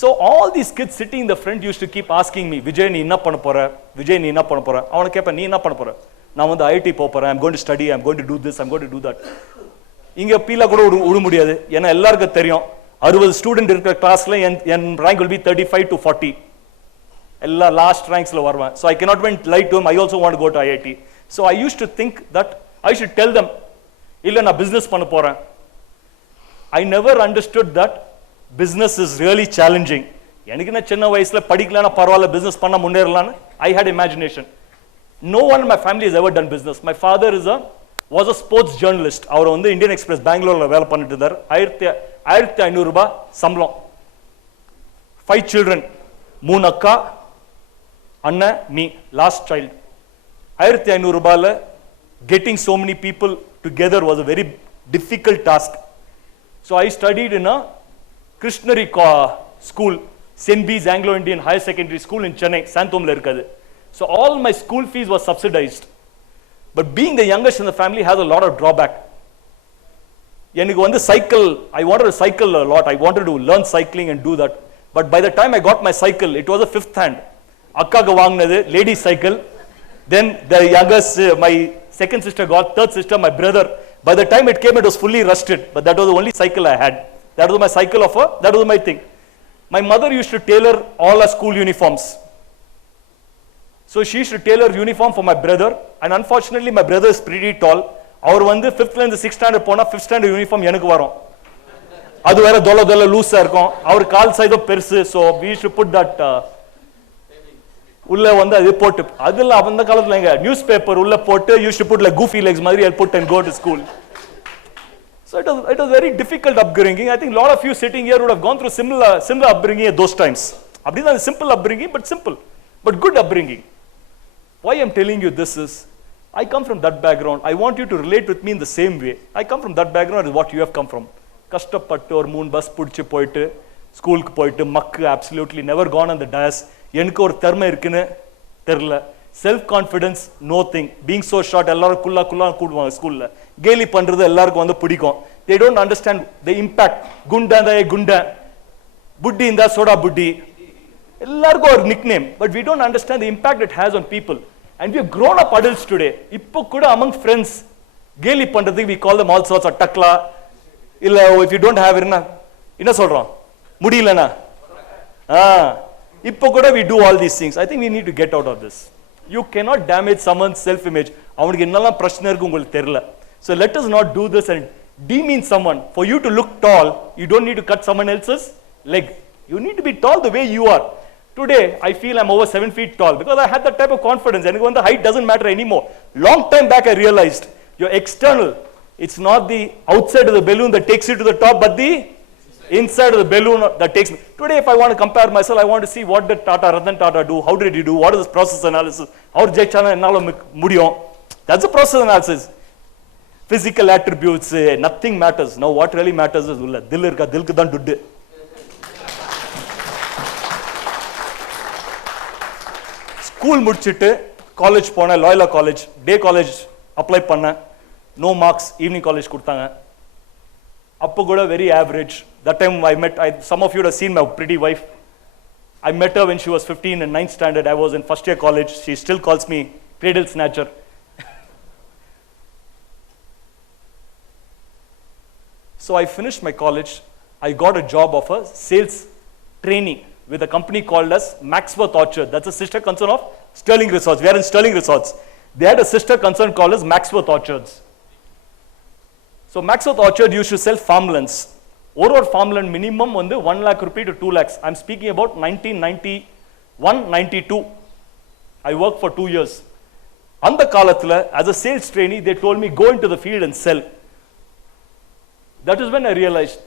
So all these kids sitting in the front used to keep asking me, Vijay நீ என்ன பண்ண போற, Vijay நீ என்ன பண்ண போற. அவனை கேட்பேன், நீ என்ன பண்ண போற. நான் வந்து IIT போக போறேன், I'm going to study, I'm going to do this, I'm going to do that. இங்க பீலா கூட விட முடியாது, ஏன்னா எல்லாருக்கும் தெரியும் 60 ஸ்டூடெண்ட் இருக்கிற கிளாஸ்ல என் rank will be 35 to 40. எல்லா லாஸ்ட் ரேங்க்ஸ்ல வருவேன். So I cannot even lie to him, I also want to go to IIT. So I used to think that I should tell them, இல்ல நான் business பண்ண போறேன். I never understood that business is really challenging. எனக்கு என்ன சின்ன வயசுல படிக்கலனா பரவாயில்ல, business பண்ண முன்னேறலாம்னு I had imagination. No one in my family has ever done business. My father was a sports journalist. அவர் வந்து இந்தியன் எக்ஸ்பிரஸ் பெங்களூர்ல வேலை பண்ணிட்டு இருந்தார். 1500 ரூபாய் சம்பளம். 5 children, 3 அக்கா, அண்ணன், me, last child. 1500 ரூபாயில getting so many people together was a very difficult task. So I studied in a Christianary school, St. B's Anglo-Indian Higher Secondary School in Chennai, Santhomla irukadu. So all my school fees was subsidized. But being the youngest in the family has a lot of drawback. எனக்கு வந்து cycle, I wanted to cycle a lot. I wanted to learn cycling and do that. But by the time I got my cycle, it was a 5th hand. அக்காக்கு வாங்கினது lady cycle. Then the youngest, my second sister got, third sister, my brother. By the time it came, it was fully rusted. But that was the only cycle I had. That was my cycle that was my thing. My mother used to tailor all our school uniforms. So she used to tailor uniform for my brother. And unfortunately, my brother is pretty tall. அவர் வந்து 5th ல இருந்து 6th standard போனா 5th standard uniform எனக்கு வரும். அது வேற தொல லூஸா இருக்கும். அவர் கால் சைஸோ பெருசு. So we used to put that உள்ள வந்து அது போட்டு அதுல அந்த காலத்துல எங்க நியூஸ் பேப்பர் உள்ள போட்டு use to put like goofy legs மாதிரி I'll put and go to school. So it was very difficult upbringing. I think a lot of you sitting here would have gone through similar upbringing at those times. அப்படிதான் simple upbringing, but good upbringing. Why I'm telling you this is, I come from that background. I want you to relate with me in the same way. I come from that background as what you have come from. கஷ்டப்பட்டு ஒரு 3 bus பிடிச்சி போயிட்டு ஸ்கூலுக்கு போயிட்டு மக்கு absolutely never gone on the dais. எனக்கு ஒரு திறமை இருக்குன்னு தெரியல. Self confidence no thing. Being so short எல்லாரும் குள்ளா கூடுவாங்க ஸ்கூல்ல. கேலி பண்றது எல்லாருக்கும் வந்து பிடிக்கும். They don't understand the impact. குண்டா புட்டி இந்த சோடா புட்டி எல்லாருக்கும் ஒரு nickname, but we don't understand the impact it has on people. And we have grown up adults today. இப்போ கூட among friends கேலி பண்றதுக்கு we call them all sorts of takla. இல்ல if you don't have என்ன சொல்றோம் முடியலனா இப்போ கூட we do all these things. I think we need to get out of this. You cannot damage someone's self image. அவனுக்கு என்னெல்லாம் பிரச்சனை இருக்கு உங்களுக்கு தெரியல. So let us not do this and demean someone. For you to look tall, you don't need to cut someone else's leg. You need to be tall the way you are. Today I feel I'm over 7 feet tall because I had that type of confidence. And when the height doesn't matter anymore. Long time back I realized your external, it's not the outside of the balloon that takes you to the top, but the inside of the balloon that takes me. Today if I want to compare myself, I want to see what did Ratan Tata do, how did he do, what is his process analysis, how Jaichana ennala mudiyum. That's the process analysis. Physical attributes, nothing matters. Now what really matters is ulla dil irka, dilku dhan duddu. School முடிச்சிட்டு college போனேன், லாயலா college, day college apply பண்ணேன். No marks, evening college கொடுத்தாங்க. அப்போ கூட very average. That time I met, some of you would have seen my pretty wife. I met her when she was 15 in 9th standard. I was in first year college. She still calls me cradle snatcher. So I finished my college. I got a job of a sales training with a company called as Maxworth Orchard. That's a sister concern of Sterling Resorts. We are in Sterling Resorts. They had a sister concern called as Maxworth Orchards. So Maxworth Orchard used to sell farmlands. Or farmland minimum வந்து 1 lakh rupee to 2 lakhs. I'm speaking about 1991-92. I worked for 2 years. அந்த காலத்துல as a sales trainee, they told me go into the field and sell. That is when I realized,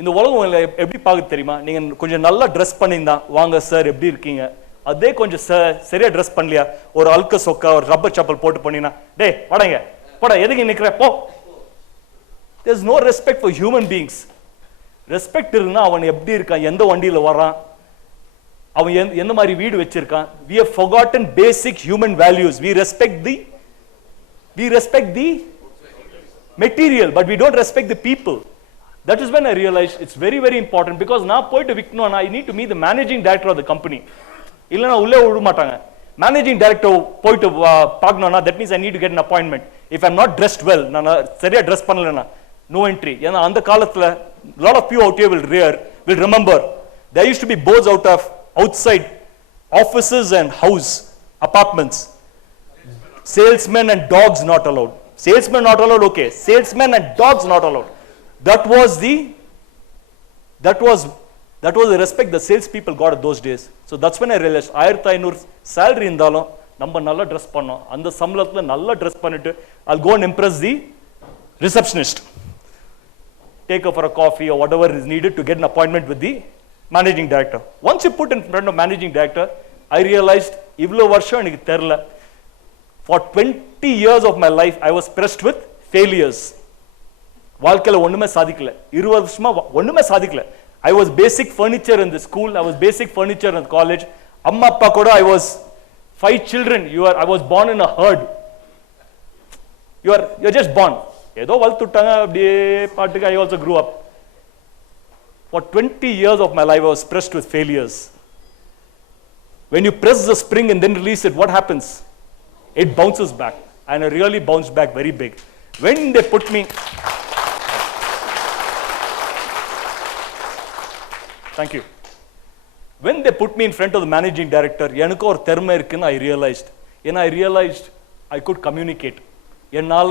இந்த உலகம் உங்களை எப்படி பார்க்க தெரியுமா? நீங்க கொஞ்சம் நல்லா ட்ரெஸ் பண்ணியிருந்தா வாங்க சார் எப்படி இருக்கீங்க, அதே கொஞ்சம் சரியா ட்ரெஸ் பண்ணலையா, ஒரு அல்க சொக்கா ஒரு ரப்பர் சப்பல் போட்டு பண்ணினா டேய் வாடங்க போடா எதுக்கு நிக்கிற போ. There is no respect for human beings. Respect இருந்தா அவன் எப்படி இருக்கான், எந்த வண்டியில வரான், அவன் எந்த மாதிரி வீடு வச்சிருக்கான். We have forgotten basic human values. We respect the material, but we don't respect the people. That is when I realized it's very, very important, because now போயிட்டு விக்கணும், I need to meet the managing director of the company. இல்லைன்னா உள்ளே விட மாட்டாங்க. Managing director போயிட்டு பார்க்கணும்னா that means I need to get an appointment. If I'm not dressed well, நான் சரியா dress பண்ணலன்னா no entry. ஏன்னா அந்த காலத்துல lot of people out here will remember there used to be boards outside offices and house apartments. Salesmen and dogs not allowed. Salesmen not allowed, okay. Salesmen and dogs not allowed. That was the respect the sales people got at those days. So that's when I realized 1500 salary இருந்தாலும் நம்ம நல்லா dress பண்ணோம். அந்த சம்பளத்துல நல்லா dress பண்ணிட்டு I'll go and impress the receptionist. Take her for a coffee or whatever is needed to get an appointment with the managing director. Once you put in front of managing director, I realized இவ்வளவு வருஷம் எனக்கு தெரியல. For 20 years of my life I was pressed with failures. வாழ்க்கையில ஒண்ணுமே சாதிக்கல. 20 வருஷமா ஒண்ணுமே சாதிக்கல. I was basic furniture in the school. I was basic furniture in college. அம்மா அப்பா கூட I was 5 children. I was born in a herd. You're just born. ஏதோ வளர்த்துட்டாங்க அப்படியே பாட்டுக்கு. I also grew up. For 20 years of my life I was pressed with failures. When you press the spring and then release it, what happens? It bounces back, and I really bounced back very big. When they put me, thank you. When they put me in front of the managing director, எனக்கு ஒரு திறமை இருக்குன்னு I realized. And I realized I could communicate. என்னால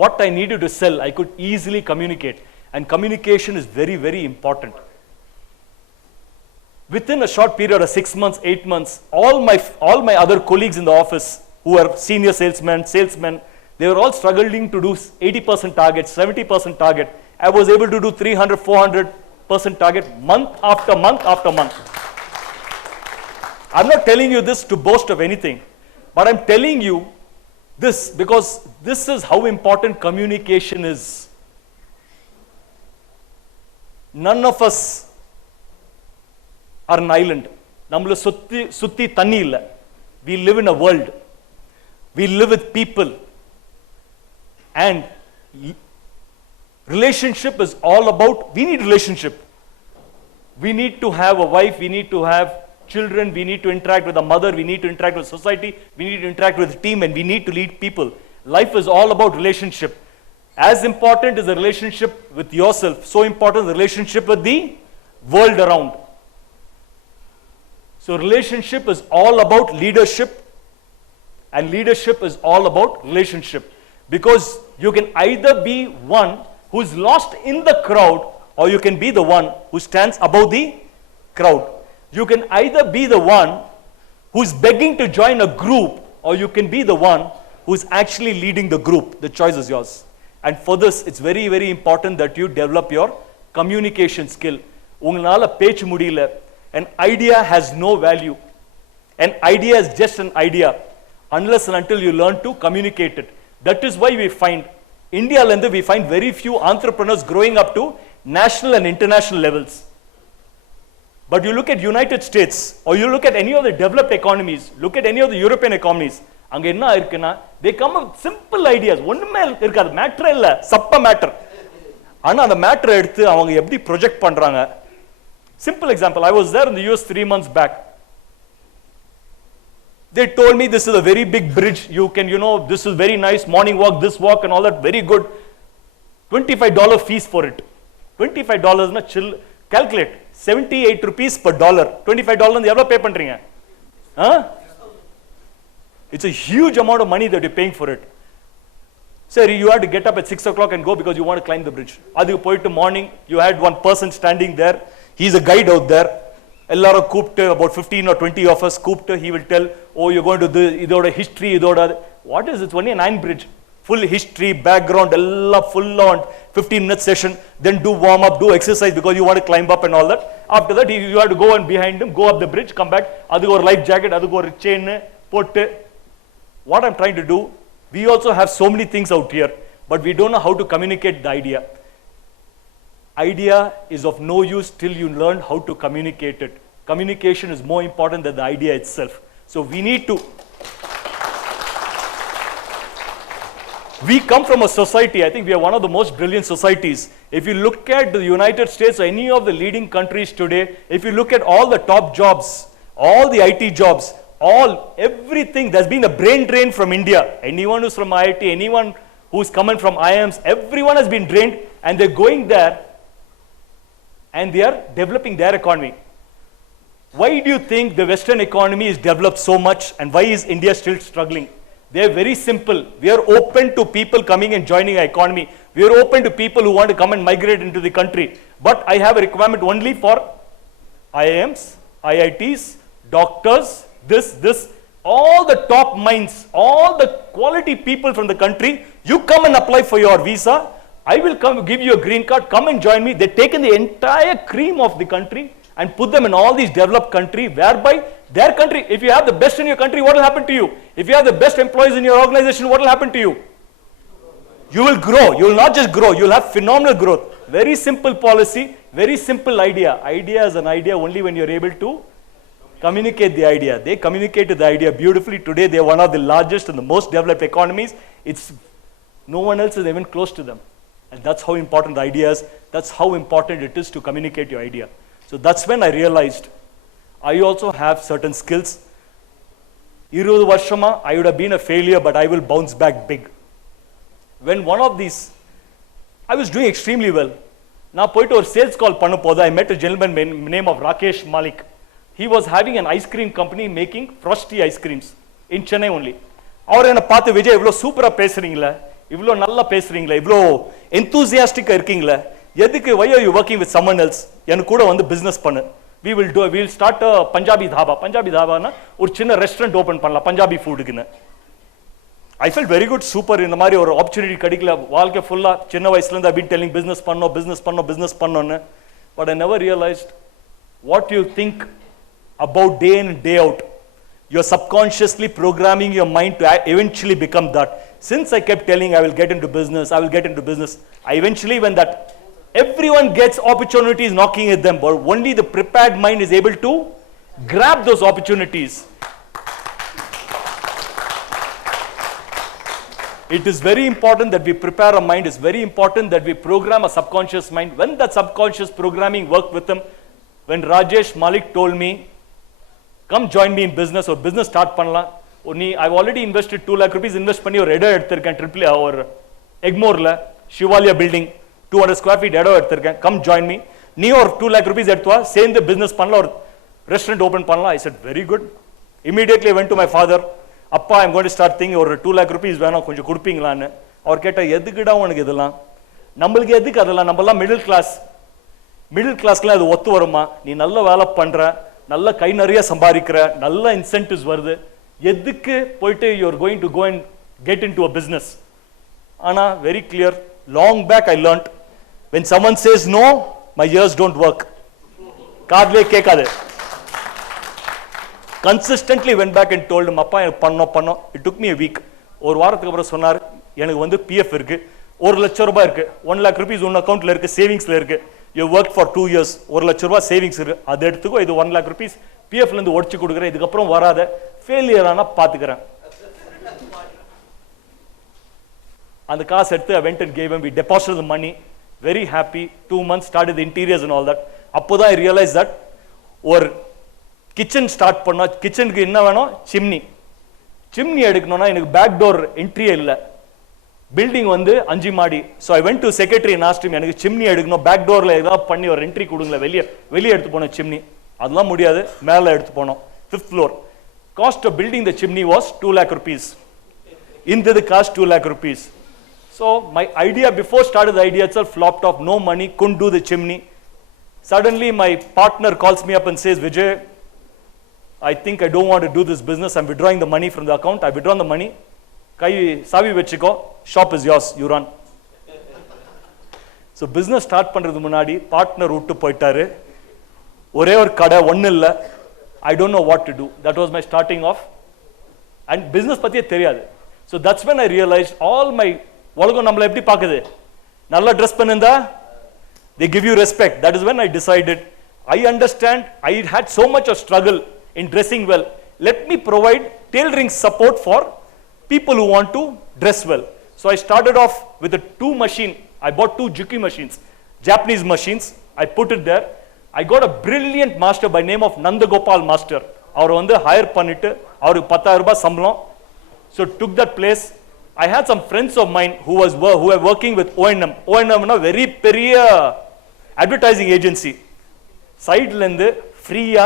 what I needed to sell, I could easily communicate. And communication is very, very important. within a short period of 6 months, 8 months, all my other colleagues in the office who are senior salesmen, they were all struggling to do 80% target, 70% target. I was able to do 300, 400% target month after month after month. I'm not telling you this to boast of anything, but I'm telling you this because this is how important communication is. None of us are an island. Nammala sutti thanni illa. We live in a world. We live with people. And relationship is all about, we need relationship. We need to have a wife, we need to have children, we need to interact with a mother, we need to interact with society, we need to interact with a team, and we need to lead people. Life is all about relationship. As important is the relationship with yourself, so important is the relationship with the world around. So relationship is all about leadership, and leadership is all about relationship. Because you can either be one who's lost in the crowd, or you can be the one who stands above the crowd. You can either be the one who's begging to join a group, or you can be the one who's actually leading the group. The choice is yours. And for this, it's very, very important that you develop your communication skill. Ungalala pech mudiyala. An idea has no value. An idea is just an idea unless and until you learn to communicate it. That is why we find India lende we find very few entrepreneurs growing up to national and international levels. But you look at United States, or you look at any of the developed economies, look at any of the European economies, அங்க என்ன இருக்குன்னா they come up with simple ideas. ஒண்ணுமே இருக்காது, matter இல்ல, சப்ப matter. ஆனா அந்த மேட்டரை எடுத்து அவங்க எப்படி ப்ரொஜெக்ட் பண்றாங்க. Simple example, I was there in the US 3 months back. They told me this is a very big bridge. You can, this is very nice, morning walk, this walk and all that, very good. $25 fees for it. $25 na chill, calculate. 78 rupees per dollar. $25 எவ்வளவு pay பண்றீங்க? It's a huge amount of money that you're paying for it. Sir, you had to get up at 6 o'clock and go because you want to climb the bridge. அதுக்கு போயிட்டு morning, you had one person standing there. He's a guide out there. எல்லாரும் கூப்பிட்டு about 15 or 20 of us கூப்பிட்டு, he will tell, oh, you're going to do இதோட history, இதோட, what is it? It's only an iron bridge. Full history, background, எல்லாம் full on 15-minute session. Then do warm up, do exercise because you want to climb up and all that. After that, you have to go and behind him, go up the bridge, come back. அதுக்கு ஒரு life jacket, அதுக்கு ஒரு chain போட்டு. What I'm trying to do, we also have so many things out here, but we don't know how to communicate the idea. Idea is of no use till you learn how to communicate it. Communication is more important than the idea itself. So we need to. We come from a society, I think we are one of the most brilliant societies. If you look at the United States or any of the leading countries today, if you look at all the top jobs, all the IT jobs, everything, there's been a brain drain from India. Anyone who's from IIT, anyone who's coming from IIMs, everyone has been drained, and they're going there and they are developing their economy. Why do you think the Western economy is developed so much, and why is India still struggling? They're very simple. We are open to people coming and joining our economy. We are open to people who want to come and migrate into the country. But I have a requirement only for IIMs, IITs, doctors, this, all the top minds, all the quality people from the country. You come and apply for your visa. I will come give you a green card. Come and join me. They're taking the entire cream of the country and put them in all these developed country, whereby their country, if you have the best in your country, what will happen to you? If you have the best employees in your organization, what will happen to you? You will grow. You will not just grow, you will have phenomenal growth. Very simple policy, very simple idea. Idea is an idea only when you're able to communicate the idea. They communicated the idea beautifully. Today they are one of the largest and the most developed economies. It's no one else is even close to them. And that's how important the idea is. That's how important it is to communicate your idea. So that's when I realized I also have certain skills. 20 varshama I would have been a failure, but I will bounce back big. When one of these, I was doing extremely well. Now போயிட்டு ஒரு sales call பண்ண போது, I met a gentleman name of Rakesh Malik. He was having an ice cream company making frosty ice creams in Chennai only. அவர் என்ன பார்த்து, விஜய் இவ்வளோ சூப்பராக பேசுறீங்களே, இவ்வளோ நல்லா பேசுறீங்களே, இவ்வளோ enthusiastic இருக்கீங்களே, எதுக்கு why are you working with someone else? எனக்கு கூட வந்து business பண்ணு. we'll start a Punjabi dhaba na ஒரு சின்ன ரெஸ்டாரண்ட் ஓபன் பண்ணலாம் Punjabi ஃபுட்டுக்குன்னு. I felt very good, super. இந்த மாதிரி ஒரு ஆப்பர்ச்சுனிட்டி கிடைக்கல. வாழ்க்கை ஃபுல்லா சின்ன வயசுல இருந்து I've been telling business பண்ணோன்னு. But I never realized what you think about day in and day out. You're subconsciously programming your mind to eventually become that. Since I kept telling I will get into business, I eventually, when that everyone gets opportunities knocking at them, but only the prepared mind is able to grab those opportunities. It is very important that we prepare our mind. It's very important that we program a subconscious mind. When that subconscious programming worked with him, when Rajesh Malik told me, come join me in business or business start பண்ணலாம். I've already invested 2 lakh rupees invest பண்ணி ஒரு இடம் எடுத்திருக்கேன் ட்ரிப்ளி ஒரு எக்மோர்ல ஷிவாலியா building 200 square feet இடம் எடுத்திருக்கேன். Come join me. நீ ஒரு 2 lakh rupees எடுத்து வா, சேர்ந்து பிசினஸ் பண்ணலாம், ஒரு ரெஸ்டாரண்ட் ஓபன் பண்ணலாம். I said very good. Immediately I went to my father. அப்பா I'm going to start thinking ஒரு 2 lakh rupees வேணும், கொஞ்சம் கொடுப்பீங்களான்னு. அவர் கேட்டா எதுக்குடா உனக்கு இதெல்லாம், நம்மளுக்கு எதுக்கு அதெல்லாம், நம்மலாம் மிடில் கிளாஸ்க்குலாம் அது ஒத்து வருமா, நீ நல்ல வேலை பண்ற, நல்ல கை நிறைய சம்பாதிக்கிற, நல்ல இன்சென்டிவ்ஸ் வருது, எதுக்கு போயிட்டு you are going to go and get into a business. ஆனா very clear, long back I learnt, when someone says no, my ears don't work. காதுலே கேட்காது. Consistently went back and told him, அப்பா எனக்கு பண்ணோம். It took me a week. ஒரு வாரத்துக்கு அப்புறம் சொன்னார், எனக்கு வந்து பிஎஃப் இருக்கு, 1 லட்சம் ரூபாய் இருக்கு, 1 lakh rupees உன் அக்கௌண்ட்ல இருக்கு, சேவிங்ஸ்ல இருக்கு, you worked for 2 years, 1 லட்சம் ரூபாய் சேவிங்ஸ் இருக்கு, அதை எடுத்துக்கோ, இது 1 lakh rupees பிஎஃப்ல இருந்து ஒடிச்சு கொடுக்குறேன், இதுக்கப்புறம் வராத, ஃபெயிலியர் ஆனா பாத்துக்கிறேன். அந்த காசு எடுத்து I went and gave him, we deposited the money, very happy, 2 months started the interiors and all that. அப்போதான் I realized that ஒரு கிச்சன் ஸ்டார்ட் பண்ணா, கிச்சனுக்கு என்ன வேணும், சிம்னி எடுக்கணும்னா எனக்கு பேக் டோர் என்ட்ரியே இல்லை, பில்டிங் வந்து 5 மாடி. So I went to secretary and asked him, எனக்கு சிம்னி எடுக்கணும், பேக் டோர்ல ஏதாவது பண்ணி ஒரு என்ட்ரி கொடுங்களேன், வெளியே எடுத்து போனோம் சிம்னி, அதெல்லாம் முடியாது, மேலே எடுத்து போனோம் 5th floor. Cost of building the chimney was 2 lakh rupees. Into the cost 2 lakh rupees. So my idea before started, the idea itself flopped off, no money, couldn't do the chimney. Suddenly my partner calls me up and says, Vijay, I think I don't want to do this business, I'm withdrawing the money from the account. I withdrawn the money. Kai savi vechiko, shop is yours, you run. So business start பண்றது முன்னாடி partner விட்டு போயிட்டாரு, ஒரே ஒரு கடை ஒண்ணு இல்ல, I don't know what to do. That was my starting off, and business பத்தியே தெரியாது. So that's when I realized all my உலகம் நம்மள எப்படி பாக்குது, நல்ல ட்ரெஸ் பண்ணிருந்தா they give you respect. That is when I decided, I understand I had so much of struggle in dressing well, let me provide tailoring support for people who want to dress well. So I started off with a 2 machine. I bought 2 Juki machines, Japanese machines. I put it there. I got a brilliant master by name of Nandagopal master. அவர் வந்து higher பண்ணிட்டு அவருக்கு 10,000 ரூபாய் சம்பளம். So took that place. I had some friends of mine who were working with O&M. O&M na very பெரிய advertising agency. சைடுல இருந்து ஃப்ரீயா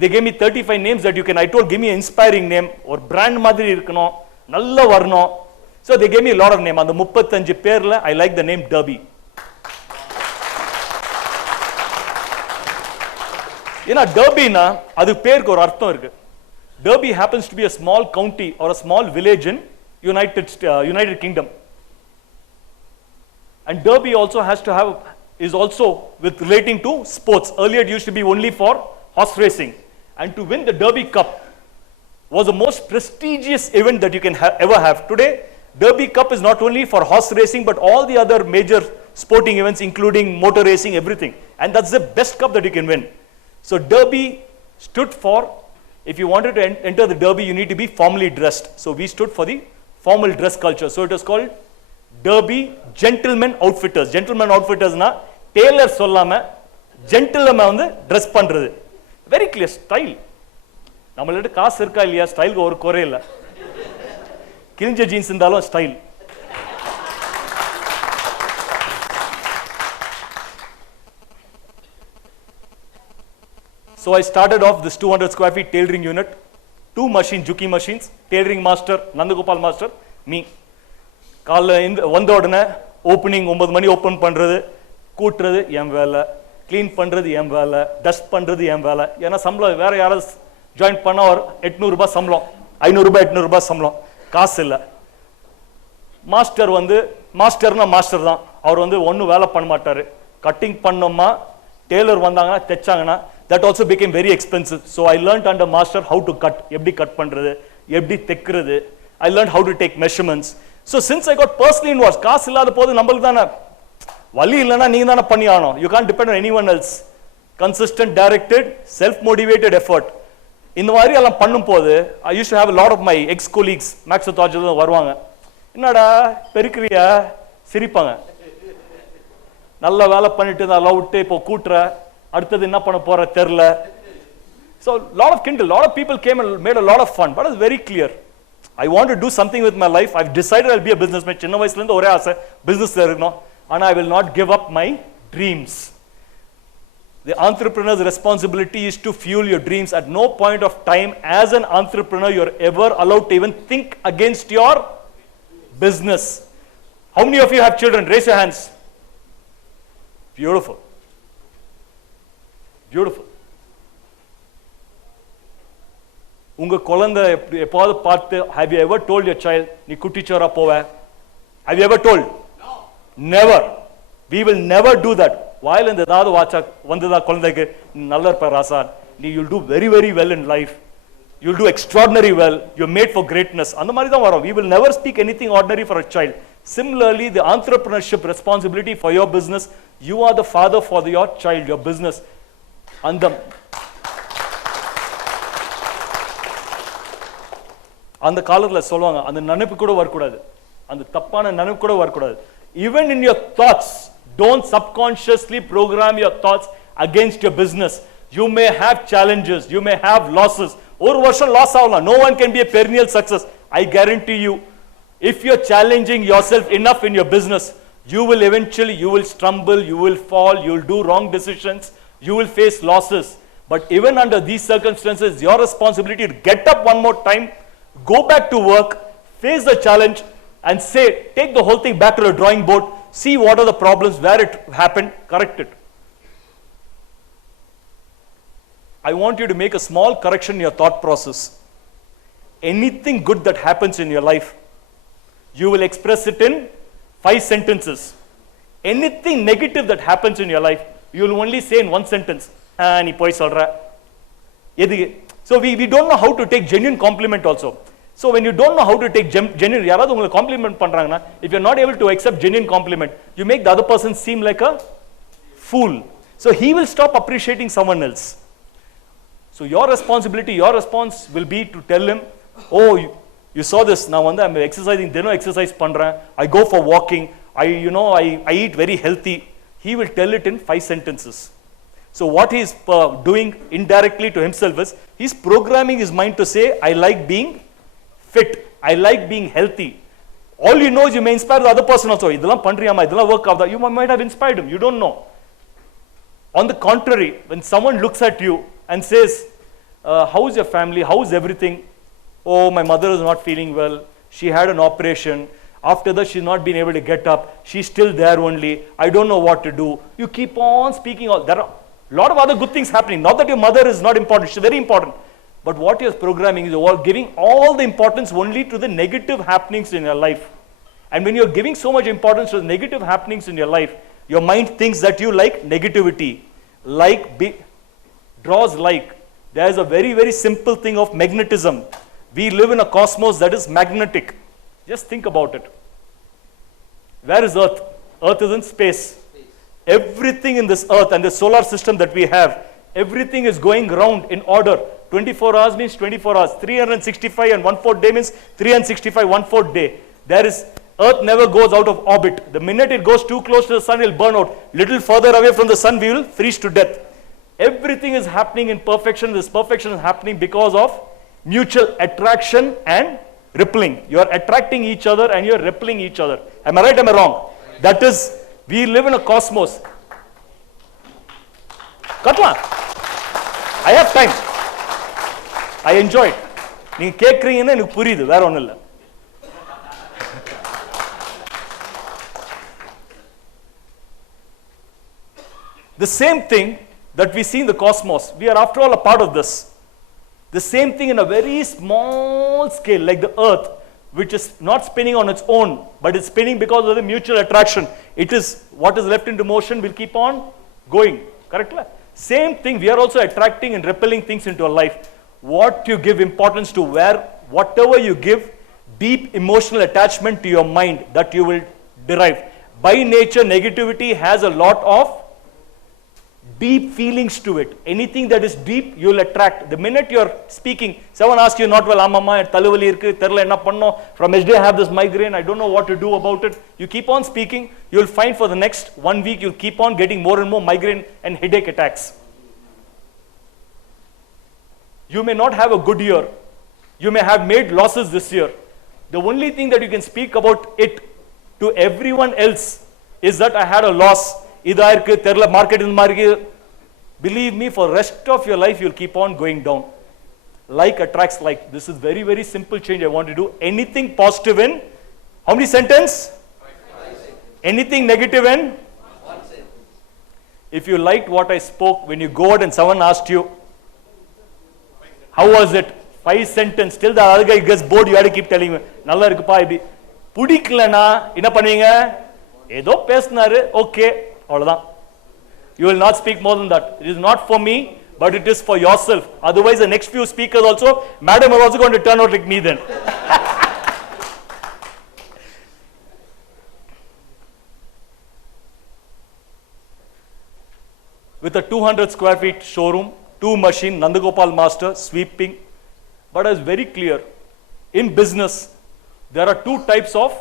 they gave me 35 names that you can, I told give me an inspiring name, ஒரு brand மாதிரி இருக்கணும், நல்ல வரணும். So they gave me a lot of name. அந்த 35 பேர்ல I like the name Derby. ஏன்னா டர்பினா அது பேருக்கு ஒரு அர்த்தம் இருக்கு. Derby happens to be a small county or a small village in United Kingdom. And Derby also is also with relating to sports. Earlier it used to be only for horse racing, and to win the Derby Cup was the most prestigious event that you can ever have. Today Derby Cup is not only for horse racing but all the other major sporting events including motor racing, everything, and that's the best cup that you can win. So Derby stood for, if you wanted to enter the Derby you need to be formally dressed. So we stood for the formal dress culture. So it was called Derby Gentlemen Outfitters. Gentlemen Outfitters na tailor sollama gentleman வந்து dress பண்றது, very clear style. நம்மள்ட்ட காசு இருக்கா இல்லையா, ஸ்டைலுக்கு ஒரு குறை இல்லை, கிழிஞ்ச ஜீன்ஸ் இருந்தாலும் style. So I started off this 200 square feet tailoring unit, 2 machine Juki machines, tailoring master Nandagopal master, me. காலைல வந்த உடனே ஓப்பனிங் 9 மணி ஓப்பன் பண்றது, கூட்டுறது என் வேலை, க்ளீன் பண்ணுறது என் வேலை, டஸ்ட் பண்ணுறது என் வேலை. ஏன்னா சம்பளம் வேற யாராவது ஜாயின் பண்ண ஒரு 800 ரூபாய் சம்பளம், 500 ரூபாய் 800 ரூபாய் சம்பளம், காசு இல்லை. மாஸ்டர் மாஸ்டர்னா மாஸ்டர் தான். அவர் ஒன்றும் வேலை பண்ண மாட்டார். கட்டிங் பண்ணோமா, டெய்லர் வந்தாங்கன்னா தைச்சாங்கன்னா, that also became very expensive. So I learned under master how to cut, எப்படி கட் பண்றது, எப்படி தைக்கிறது. I learned how to take measurements. So since I got personally involved, காசு இல்லாத போது நம்மளுக்கு தானே வழி இல்லைன்னா நீங்க தானே பண்ணி ஆகணும். You can't depend on anyone else. Consistent, directed, self-motivated effort. இந்த மாதிரி எல்லாம் பண்ணும் போது I used to have a lot of my ex-colleagues, Max தாஜ்ல வருவாங்க. என்னடா பெருக்கிறியா, சிரிப்பாங்க. நல்ல வேலை பண்ணிட்டு நல்லா விட்டு இப்போ கூட்டுற, அடுத்தது என்ன பண்ண போற தெரியல. So lot of kindle, lot of people came and made a lot of fun, but it's very clear. I want to do something with my life. I've decided I'll be a businessman. சின்ன வயசுல இருந்து ஒரே ஆசை பிசினஸ்ல இருக்கணும். And I will not give up my dreams. The entrepreneur's responsibility is to fuel your dreams. At no point of time as an entrepreneur you're ever allowed to even think against your business. How many of you have children? Raise your hands. Beautiful. Beautiful. உங்க குழந்தை எப்பாவது பார்த்து, have you ever told your child நீ குட்டிச்சோரா போவ? Have you ever told? No. Never. We will never do that. வாயில இருந்து ஏதாவது வாச்சா வந்ததா குழந்தைக்கு, நல்லா இருப்ப ராசா, நீ you'll do very very well in life. You'll do extraordinary well. You're made for greatness. அந்த மாதிரி தான் வரும். We will never speak anything ordinary for a child. Similarly, the entrepreneurship responsibility for your business, you are the father for your child, your business. அந்த காலத்துல சொல்லுவாங்க, அந்த நினைப்பு கூட வரக்கூடாது, அந்த தப்பான நினைப்பு கூட வரக்கூடாது. Even in your thoughts, don't subconsciously program your thoughts against your business. You may have challenges, you may have losses. ஒரு வருஷம் லாஸ் ஆகலாம். No one can be a perennial success. I guarantee you, if you're challenging yourself enough in your business, you will eventually, you will stumble, you will fall, you will do wrong decisions, you will face losses. But even under these circumstances, your responsibility to get up one more time, go back to work, face the challenge, and say, take the whole thing back to the drawing board, see what are the problems, where it happened, correct it. I want you to make a small correction in your thought process. Anything good that happens in your life, you will express it in 5 sentences. Anything negative that happens in your life, you will only say in 1 sentence. நீ போய் சொல்ற. So we don't know how to take genuine compliment also. So when you don't know how to take genuine, யாராவது உங்களுக்கு compliment பண்றாங்கன்னா, if you're not able to accept genuine compliment, you make the other person seem like a fool. So he will stop appreciating someone else. So your responsibility, your response will be to tell him, oh, you saw this, now I'm exercising, தினம் exercise பண்றேன், I go for walking, I eat very healthy. He will tell it in 5 sentences. So what he is doing indirectly to himself is, he's programming his mind to say, I like being fit, I like being healthy. All you know is you may inspire the other person also. இதெல்லாம் பண்றியாமா, இதெல்லாம் work ஆகுதா? You might have inspired him, you don't know. On the contrary, when someone looks at you and says, how is your family, how is everything? Oh, my mother is not feeling well, she had an operation, after that she's not been able to get up, she's still there only, I don't know what to do. You keep on speaking. There are a lot of other good things happening. Not that your mother is not important, she's very important. But what you're programming is giving all the importance only to the negative happenings in your life. And when you're giving so much importance to the negative happenings in your life, your mind thinks that you like negativity, draws like. There's a very very simple thing of magnetism. We live in a cosmos that is magnetic. Just think about it. Where is Earth? Earth is in space. Everything in this Earth and the solar system that we have, everything is going round in order. 24 hours means 24 hours. 365 and 1/4 day means 365 1/4 day. There is, Earth never goes out of orbit. The minute it goes too close to the sun, it will burn out. Little further away from the sun, we will freeze to death. Everything is happening in perfection. This perfection is happening because of mutual attraction and rippling. You are attracting each other and you are rippling each other. Am I right? Am I wrong? That is, we live in a cosmos. Katla, I have time. I enjoy it. நீங்க கேக்குறீங்கன்னா எனக்கு புரியுது, வேற ஒண்ணும் இல்ல. The same thing that we see in the cosmos, we are after all a part of this. The same thing in a very small scale, like the earth, which is not spinning on its own, but it's spinning because of the mutual attraction. It is what is left into motion will keep on going. Correct? Same thing, we are also attracting and repelling things into our life. What you give importance to, whatever you give, deep emotional attachment to your mind that you will derive. By nature, negativity has a lot of deep feelings to it. Anything that is deep, you will attract. The minute you're speaking, someone asks you, not well, Amama, Taluvali irukku, terla enna panno, from yesterday I have this migraine, I don't know what to do about it. You keep on speaking, you'll find for the next 1 week, you'll keep on getting more and more migraine and headache attacks. You may not have a good year. You may have made losses this year. The only thing that you can speak about it to everyone else is that I had a loss. Believe me, for the rest of your life, you'll keep on going down. Like attracts like. This is very, very simple change I want to do. Anything positive in, how many sentences? Anything negative in? If you liked what I spoke, when you go out and someone asked you, how was it? 5 sentences. Still the other guy gets bored, you have to keep telling him, Nalla irukuppa ibi. Pudiklana, enna panninga? Edo pesnaru, okay. Avladhaan. You will not speak more than that. It is not for me, but it is for yourself. Otherwise, the next few speakers also, madam are also going to turn out like me then. With a 200 square feet showroom, 2 machine, Nandagopal master, sweeping. But I was very clear, in business, there are 2 types of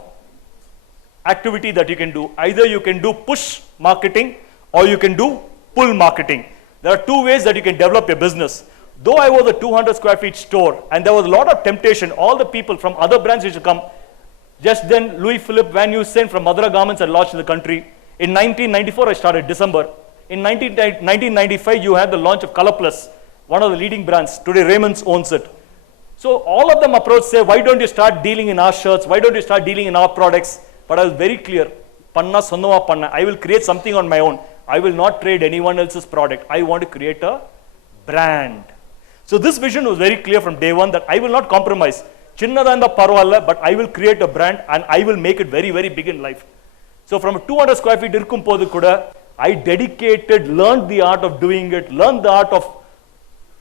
activity that you can do. Either you can do push marketing or you can do pull marketing. There are 2 ways that you can develop your business. Though I was a 200 square feet store and there was a lot of temptation, all the people from other brands used to come. Just then, Louis Philippe Van Heusen from Madura Garments had launched in the country. In 1994, I started December. In 1995, you had the launch of Color Plus, one of the leading brands. Today, Raymond's owns it. So all of them approach, say, why don't you start dealing in our shirts? Why don't you start dealing in our products? But I was very clear. Panna sonnova panna. I will create something on my own. I will not trade anyone else's product. I want to create a brand. So this vision was very clear from day one that I will not compromise. Chinnadanda parvalla, but I will create a brand and I will make it very, very big in life. So from 200 square feet irkum podu kuda, I dedicated, learned the art of doing it, learned the art of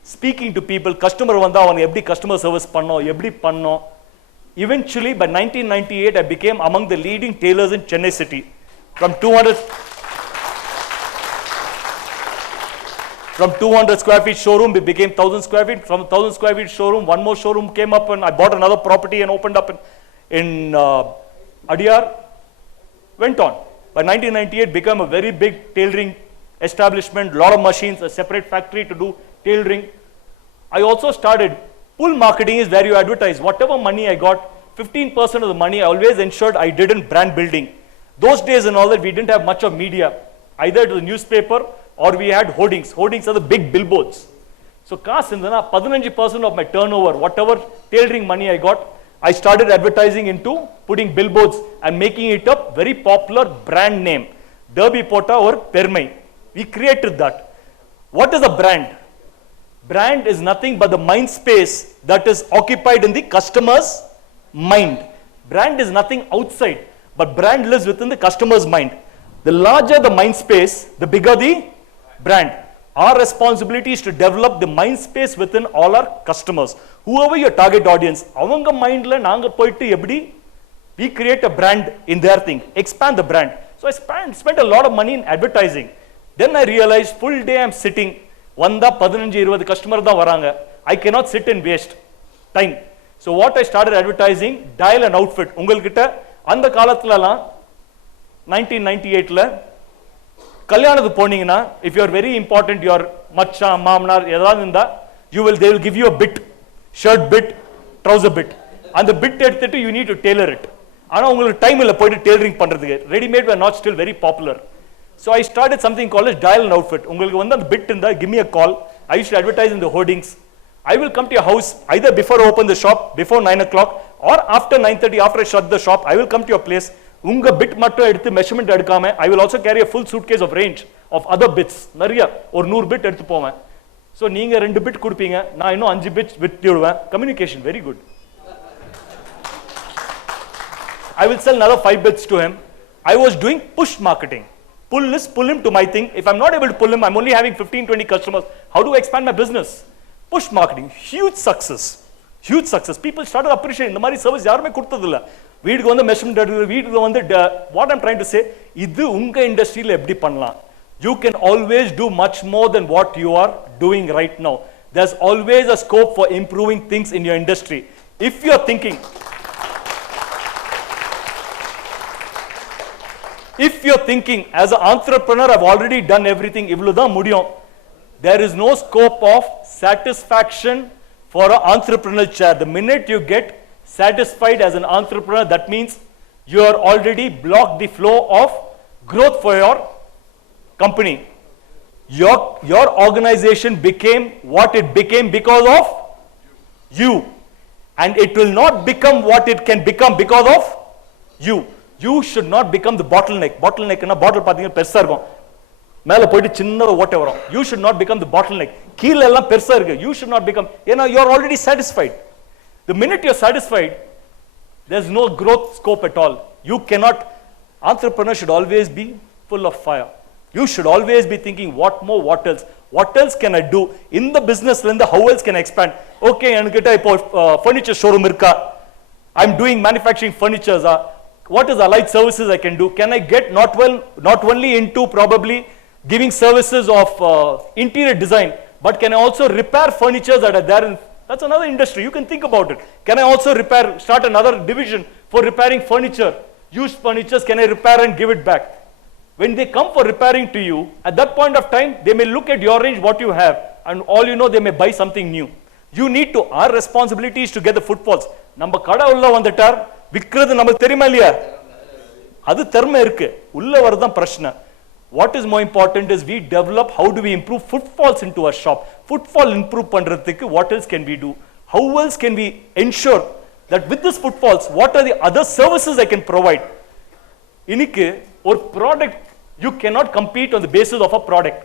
speaking to people. Customer vanda avanga eppadi customer service panno, eppadi panno. Eventually, by 1998, I became among the leading tailors in Chennai city. From 200 square feet showroom, we became 1,000 square feet. From 1,000 square feet showroom, one more showroom came up and I bought another property and opened up in Adyar. Went on. By 1998, became a very big tailoring establishment, lot of machines, a separate factory to do tailoring. I also started, pull marketing is where you advertise. Whatever money I got, 15% of the money I always ensured I did in brand building. Those days and all that, we didn't have much of media. Either it was newspaper or we had hoardings. Hoardings are the big billboards. So, 15% of my turnover, whatever tailoring money I got, I started advertising into putting billboards and making it a very popular brand name. Derby Pota or Permai. We created that. What is a brand? Brand is nothing but the mind space that is occupied in the customer's mind. Brand is nothing outside, but brand lives within the customer's mind. The larger the mind space, the bigger the brand. Our responsibility is to develop the mind space within all our customers. Whoever your target audience, avanga mind la naanga poittu eppadi we create a brand in their thing, expand the brand. So I spent a lot of money in advertising. Then I realized full day I'm sitting, vanda 15-20 customer da varanga. I cannot sit and waste time. So what I started advertising, dial and outfit. Ungalkitta andha kaalathula 1998 la kalyanathu poningna, if you are very important, your macha maamnar edavadhu inda, they will give you a bit, shirt bit, trouser bit, and the bit edutittu you need to tailor it. Ana ungalku time illa poidu tailoring pandradhukku, ready made were not still very popular. So I started something called as dial and outfit. Ungalku vanda the bit inda, give me a call. I used to advertise in the hoardings. I will come to your house either before I open the shop, before 9 o'clock, or after 9:30, after I shut the shop. I will come to your place. Unga bit mattu eduthu measurement edukama, I will also carry a full suitcase of range of other bits. நிறைய ஒரு 100 bit எடுத்து போவேன். So நீங்க 2 bit கொடுப்பீங்க, நான் இன்னும் 5 bit விட்டுடுவேன். Communication very good. I will sell another 5 bits to him. I was doing push marketing. Pull him to my thing. If I'm not able to pull him, I'm only having 15-20 customers. How do I expand my business? Push marketing, huge success. Huge success. People started appreciating இந்த மாதிரி service யாருமே கொடுத்ததில்ல. வீட்டுக்கு வந்து measurement எடுத்து வீட்டுக்கு வந்து what I'm trying to say, இது உங்க இண்டஸ்ட்ரியில எப்படி பண்ணலாம்? You can always do much more than what you are doing right now. There's always a scope for improving things in your industry. If you're thinking as an entrepreneur, I've already done everything, இவ்வளவுதான் முடியும். There is no scope of satisfaction for an entrepreneurial chair. The minute you get satisfied as an entrepreneur, that means you are already blocked the flow of growth for your company. Your organization became what it became because of you, and it will not become what it can become because of you. You should not become the bottleneck. Bottleneck na bottle பாத்தீங்க பெருசா இருக்கும், மேல போயிட்டு சின்னதா ஓட்டை வரும். You should not become the bottleneck. கீழ எல்லாம் பெருசா இருக்கு. You should not become, ஏன்னா you are already satisfied. The minute you are satisfied, there's no growth scope at all. You cannot. Entrepreneur should always be full of fire. You should always be thinking what more, what else can I do in the business, how else can I expand? Okay, enkita ipo furniture showroom irka, I'm doing manufacturing furnitures. What is allied services I can do? Can I get not only into probably giving services of interior design, but can I also repair furniture that are there in, that's another industry. You can think about it. Can I also start another division for repairing furniture, used furniture? Can I repair and give it back? When they come for repairing to you, at that point of time, they may look at your range, what you have, and all you know, they may buy something new. You need to, our responsibility is to get the footfalls. நம்ம கடை உள்ள வந்துட்டார், விக்கிறது நமக்கு தெரியுமா இல்லையா? அது திறமை இருக்கு, உள்ள வரதான் பிரச்சனை. What is more important is we develop, how do we improve footfalls into our shop? Footfall improve பண்றதுக்கு what else can we do? How else can we ensure that with this footfalls, what are the other services I can provide? இன்னைக்கு ஒரு product, you cannot compete on the basis of a product.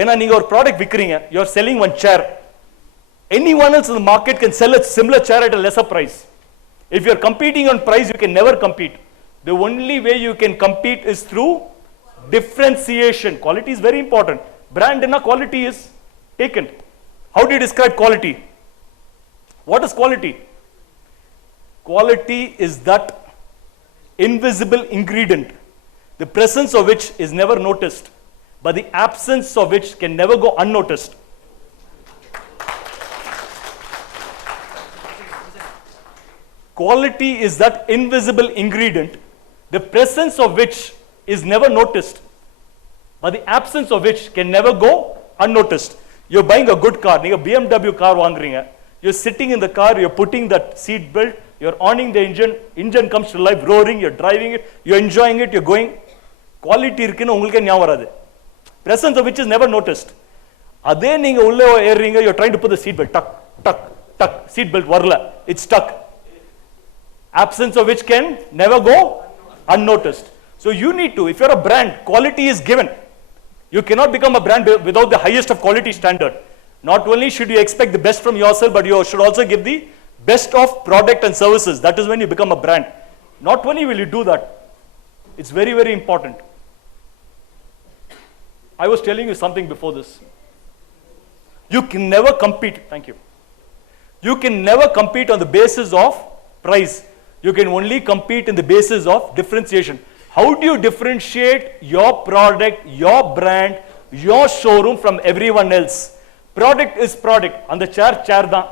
ஏன்னா நீங்க ஒரு product விக்கிறீங்க, you are selling one chair. Anyone else in the market can sell a similar chair at a lesser price. If you are competing on price, you can never compete. The only way you can compete is through differentiation. Quality is very important. Brand in a quality is taken. How do you describe quality? What is quality? Quality is that invisible ingredient, the presence of which is never noticed, but the absence of which can never go unnoticed. Quality is that invisible ingredient, the presence of which is never noticed, but the absence of which can never go unnoticed. You're buying a good car, நீங்க BMW car வாங்குறீங்க, you're sitting in the car, you're putting that seat belt, you're owning the engine comes to life, roaring, you're driving it, you're enjoying it, you're going. Quality இருக்குன்னு உங்களுக்கு ஞாபகம் வராது, presence of which is never noticed. அதே நீங்க உள்ள ஏறுறீங்க, you're trying to put the seat belt, tuck tuck tuck, seat belt வரல, it's stuck. Absence of which can never go unnoticed. So you need to, if you're a brand, quality is given. You cannot become a brand without the highest of quality standard. Not only should you expect the best from yourself, but you should also give the best of product and services. That is when you become a brand. Not only will you do that, it's very, very important. I was telling you something before this. You can never compete, thank you. You can never compete on the basis of price. You can only compete in the basis of differentiation. How do you differentiate your product, your brand, your showroom from everyone else? Product is product. And the chair தான்.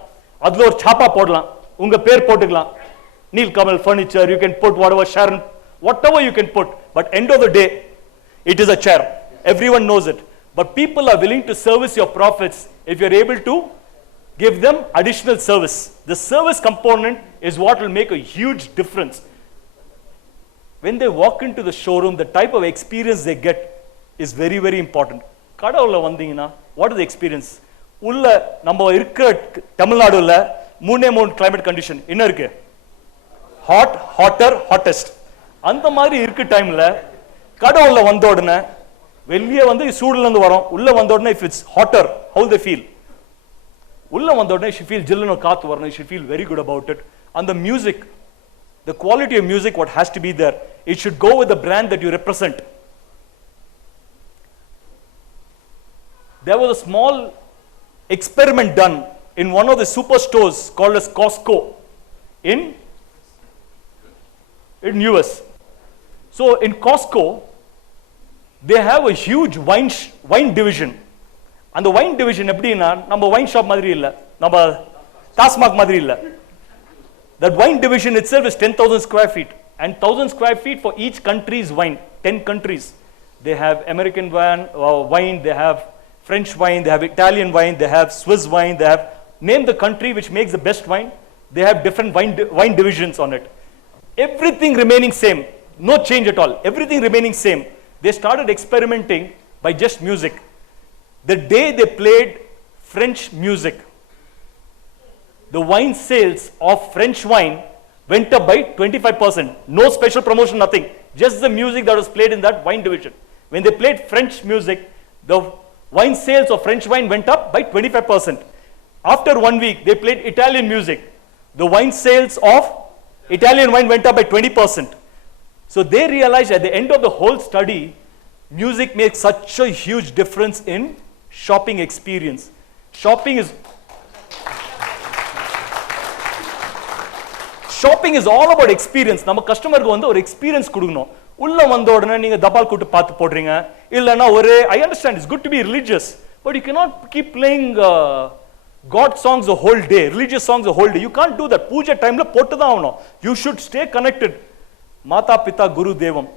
அதுல ஒரு சாப்பா போடலாம், உங்க பேர் போட்டுக்கலாம். Nilkamal furniture, you can put whatever Sharon, whatever you can put. But end of the day, it is a chair. Everyone knows it. But people are willing to service your profits if you're able to give them additional service. The service component is what will make a huge difference. When they walk into the showroom, the type of experience they get is very, very important. கடவுள வந்தீங்கன்னா, what is the experience? உள்ள நம்ம இருக்கிற தமிழ்நாடுல 3 climate condition என்ன இருக்கு? Hot, hotter, hottest. அந்த மாதிரி இருக்க டைம்ல கடவுள வந்த உடனே வெளியே வந்து சூடுல இருந்து வரோம், உள்ள வந்த உடனே if it's hotter, how they feel? உள்ள வந்த உடனே you should feel ஜில்லுன்னு காத்து வரணும், you should feel very good about it. And the music, the quality of music, what has to be there, it should go with the brand that you represent. There was a small experiment done in one of the superstores called as Costco in US. So in Costco, they have a huge wine division. And the wine division எப்படின்னா நம்ம wine shop மாதிரி இல்ல, நம்ம டாஸ்மாக் மாதிரி இல்ல. That wine division itself is 10,000 square feet and 1,000 square feet for each country's wine. 10 countries. They have American wine, they have French wine, they have Italian wine, they have Swiss wine, they have, name the country which makes the best wine. They have different wine divisions on it. Everything remaining same, no change at all, everything remaining same. They started experimenting by just music. The day they played French music, the wine sales of French wine went up by 25%. No special promotion, nothing. Just the music that was played in that wine division. When they played French music, the wine sales of French wine went up by 25%. After 1 week, they played Italian music. The wine sales of Italian wine went up by 20%. So they realized at the end of the whole study, music makes such a huge difference in shopping experience. Shopping is all about experience. நம்ம கஸ்டமருக்கு வந்து ஒரு experience கொடுக்கணும். உள்ள வந்த உடனே நீங்க தபால் கூட்டு பார்த்து போடுறீங்க, இல்லனா ஒரே I understand it's good to be religious, but you cannot keep playing God songs the whole day, religious songs the whole day. You can't do that. பூஜை டைம்ல போட்டு தான் ஆகணும். You should stay connected. மாதா பிதா குரு தேவம்,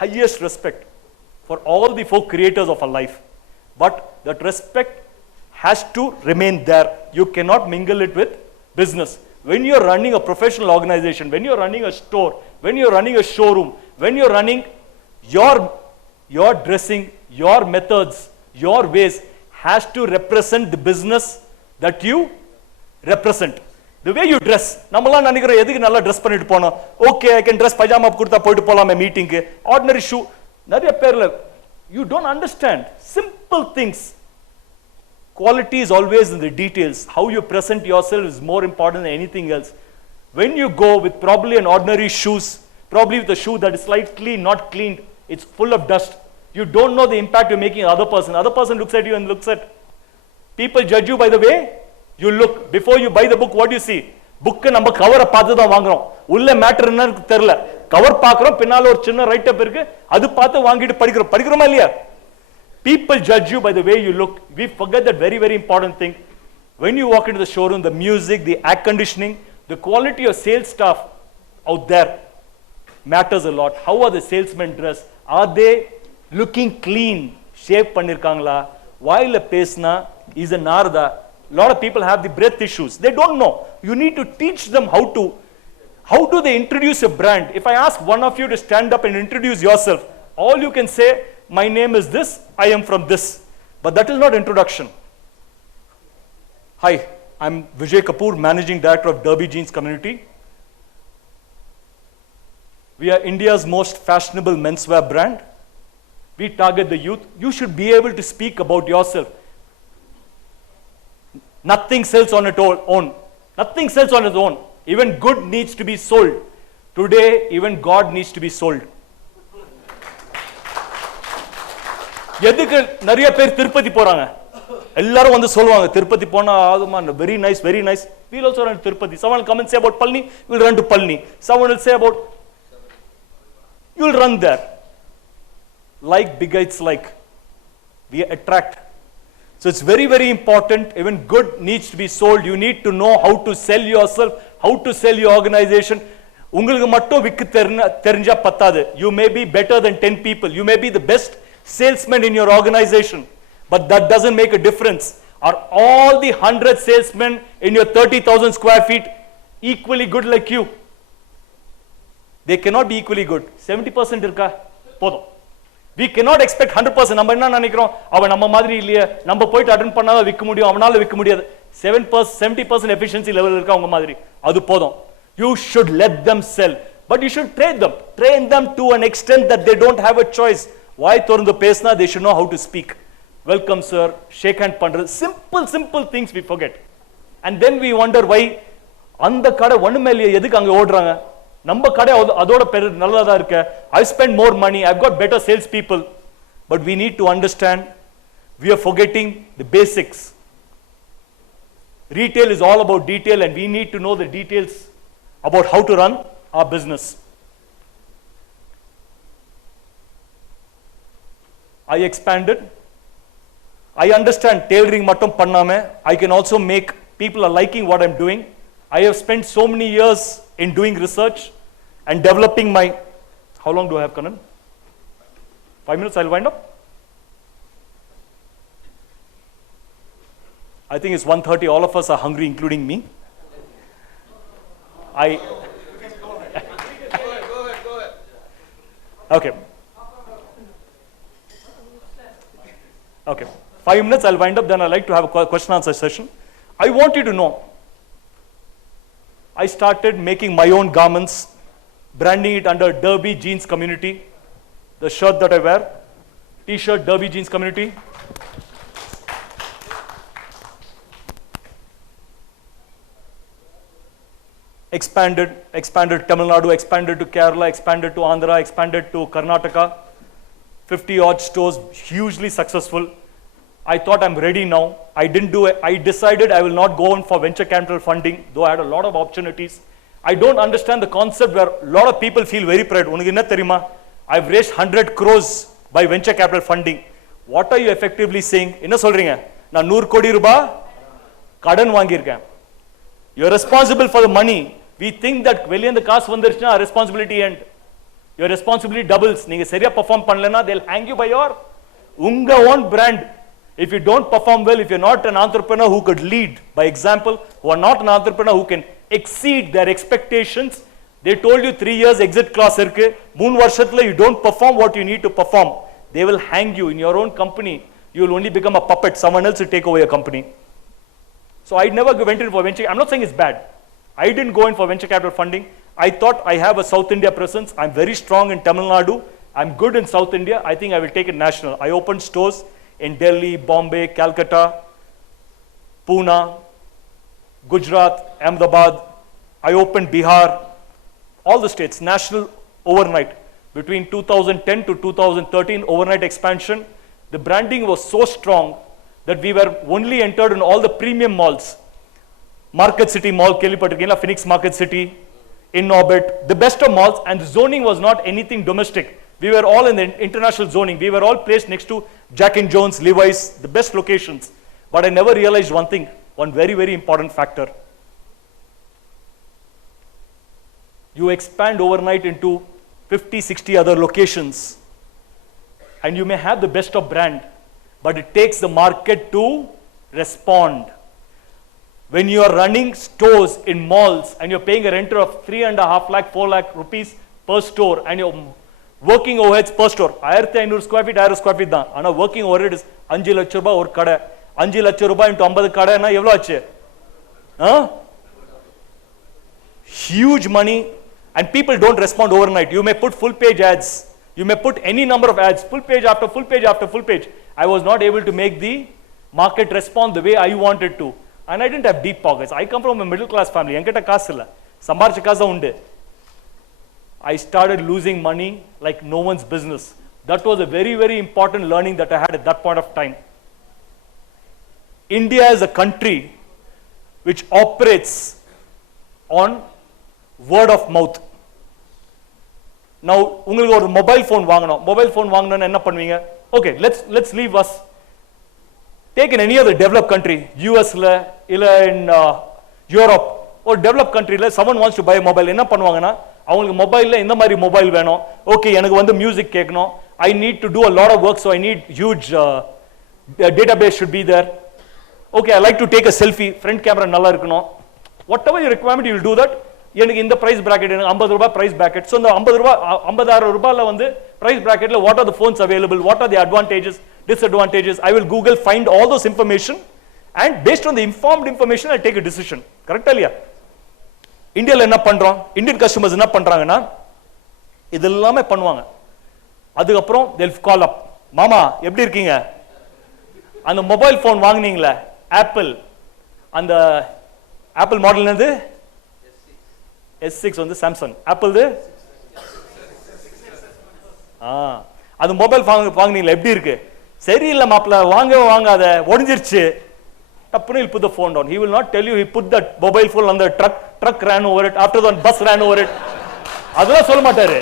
highest respect for all the four creators of our life, but that respect has to remain there. You cannot mingle it with business. When you're running a professional organization, when you're running a store, when you're running a showroom, when you're running your dressing, your methods, your ways has to represent the business that you represent. The way you dress, நம்மலாம் நினைக்கிறோம் எதுக்கு நல்லா dress பண்ணிட்டு போனோம், okay I can dress pajama கொடுத்தா போயிட்டு போலாமே மீட்டிங்க்கு, ordinary shoe. நிறைய பேர்ல you don't understand simple things. Quality is always in the details. How you present yourself is more important than anything else. When you go with probably an ordinary shoes, probably with a shoe that is slightly not cleaned, it's full of dust, you don't know the impact you're making on other person. Other person looks at you and looks at, people judge you by the way you look. Before you buy the book, what do you see? Book நம்ம கவரை பார்த்து தான் வாங்குறோம், உள்ள matter என்னன்னு தெரியல, cover பார்க்கறோம், பின்னால ஒரு சின்ன ரைட் அப் இருக்கு, அது பார்த்து வாங்கிட்டு படிக்கிறோமா இல்லையா? People judge you by the way you look. We forget that very, very important thing. When you walk into the showroom, the music, the air conditioning, the quality of sales staff out there matters a lot. How are the salesmen dressed? Are they looking clean? Shave பண்ணிருக்காங்களா? வாயில பேசினா is a narda. A lot of people have the breath issues. They don't know. You need to teach them how do they introduce a brand. If I ask one of you to stand up and introduce yourself, all you can say, my name is this, I am from this. But that is not introduction. Hi, I'm Vijay Kapoor, Managing Director of Derby Jeans Community. We are India's most fashionable menswear brand. We target the youth. You should be able to speak about yourself. Nothing sells on its own. Nothing sells on its own. Even good needs to be sold. Today, even God needs to be sold. எதுக்கு நிறைய பேர் திருப்பதி போறாங்க, எல்லாரும் வந்து சொல்லுவாங்க திருப்பதி போனா ஆகுமா, very nice, very nice. We'll also run to Tirupati. Someone will come and say about Palni, we'll run to Palni. Someone will say about, you'll run there. Like bigots, like we attract. So it's very, very important. Even good needs to be sold. You need to know how to sell yourself, how to sell your organization. உங்களுக்கு மட்டும் விக்க தெரிஞ்சா பத்தாது. You may be better than 10 people. You may be the best salesman in your organization, but that doesn't make a difference. Are all the 100 salesmen in your 30,000 square feet equally good like you? They cannot be equally good. 70% இருக்கா போதும். We cannot expect 100%. நம்ம என்ன நினைக்கிறோம், அவன் நம்ம மாதிரி இல்லையே, நம்ம போயிட்டு அட்டெண்ட் பண்ணாத விற்க முடியும், அவனால விற்க முடியாது. 70% efficiency level இருக்கா உங்க மாதிரி, அது போதும். You should let them sell, but you should train them to an extent that they don't have a choice. வாய் திறந்து பேசினா they should know how to speak. Welcome sir, shake hand பண்றது, simple things we forget. And then we wonder why அந்த கடை ஒண்ணுமே இல்லையே எதுக்கு அங்க ஓடுறாங்க, நம்ம கடை அதோட பெரிய நல்லதா இருக்கு, I spend more money, I've got better sales people. But we need to understand we are forgetting the basics. Retail is all about detail and we need to know the details about how to run our business. I expanded. I understand tailoring mattum panname, I can also make people are liking what I'm doing. I have spent so many years in doing research and developing my, how long do I have, Kanan? 5 minutes, I'll wind up. I think it's 1:30, all of us are hungry, including me. Go ahead. Okay. Okay, 5 minutes, I'll wind up, then I'd like to have a question answer session. I want you to know, I started making my own garments, branding it under Derby Jeans Community, the shirt that I wear, t-shirt Derby Jeans Community. Expanded Tamil Nadu, expanded to Kerala, expanded to Andhra, expanded to Karnataka. 50 odd stores, hugely successful. I thought I'm ready now. I didn't do it. I decided I will not go in for venture capital funding, though I had a lot of opportunities. I don't understand the concept where a lot of people feel very proud. Unakku enna theriyuma? I've raised 100 crores by venture capital funding. What are you effectively saying? Enna solringa? Na 100 kodi ruba kadan vaangirken. You're responsible for the money. We think that வெளிய அந்த காசு வந்துருச்சுனா responsibility end. Your responsibility doubles. நீங்க சரியா perform பண்ணலனா they'll hang you by your உங்க own brand. If you don't perform well, if you're not an entrepreneur who could lead by example, who are not an entrepreneur who can exceed their expectations, they told you 3 years exit class irukku, 3 வருஷத்துல you don't perform what you need to perform, they will hang you in your own company. You will only become a puppet. Someone else will take over your company. So I never went in for venture. I'm not saying it's bad. I didn't go in for venture capital funding. I thought I have a South India presence. I'm very strong in Tamil Nadu. I'm good in South India. I think I will take it national. I opened stores in Delhi, Bombay, Calcutta, Pune, Gujarat, Ahmedabad. I opened Bihar, all the states, national overnight. Between 2010 to 2013, overnight expansion. The branding was so strong that we were only entered in all the premium malls. Market City Mall, Kelipattikela, Phoenix Market City, in orbit, the best of malls, and the zoning was not anything domestic. We were all in the international zoning. We were all placed next to Jack and Jones, Levi's, the best locations. But I never realized one thing, one very, very important factor. You expand overnight into 50, 60 other locations, and you may have the best of brand, but it takes the market to respond. When you are running stores in malls and you're paying a renter of 3.5 lakh, 4 lakh rupees per store, and your working overheads per store, 1500 square feet, 1000 square feet தான், ஆனா working overhead is 5 லட்ச ரூபாய் ஒரு கடை, 5 லட்ச ரூபாய் into 50 கடைனா எவ்வளவு ஆச்சு? Huge money, and people don't respond overnight. You may put full page ads, you may put any number of ads, full page after full page after full page. I was not able to make the market respond the way I wanted to. And I didn't have deep pockets. I come from a middle class family. Enkata kasu illa. Sambaricha kaasa undu. I started losing money like no one's business. That was a very, very important learning that I had at that point of time. India is a country which operates on word of mouth. Now, உங்களுக்கு ஒரு mobile phone வாங்கணும். Mobile phone வாங்கணும்னா என்ன பண்ணுவீங்க? Okay, let's leave us. Take in any other developed country, US la illa in Europe or developed country la someone wants to buy a mobile, enna பண்ணுவாங்கன்னா அவங்களுக்கு மொபைல்ல இந்த மாதிரி மொபைல் வேணும். ஓகே, எனக்கு வந்து மியூசிக் கேட்கணும். I need to do a lot of work, so I need huge database should be there. Okay, I like to take a selfie, front camera நல்லா இருக்கணும். Whatever your requirement, you will do that. எனக்கு இந்த price bracket, எனக்கு 50 ரூபாய் price bracket. So இந்த 50 ரூபாய் 50000 ரூபாயில வந்து price bracketல what are the phones available, what are the advantages, disadvantages. I will Google, find all those information, and based on the informed information I take a decision. Correct இல்லையா? இந்தியால என்ன பண்றோம்? Indian customers என்ன பண்றாங்கன்னா இதெல்லாம் பண்ணுவாங்க. அதுக்கப்புறம் they'll call up. மாமா எப்படி இருக்கீங்க? அந்த மொபைல் ஃபோன் வாங்குனீங்களே ஆப்பிள், அந்த ஆப்பிள் மாடல் என்னது? S6 வந்து சாம்சங். ஆப்பிள்து அது மொபைல் வாங்குனீங்களா, எப்படி இருக்கு? சரியில்லை மாப்பிள்ள, வாங்காத, ஒடிஞ்சிருச்சு. Tapuni will put the phone down. He will not tell you he put that mobile phone on the truck ran over it, after that bus ran over it. அதெல்லாம் சொல்ல மாட்டாரு.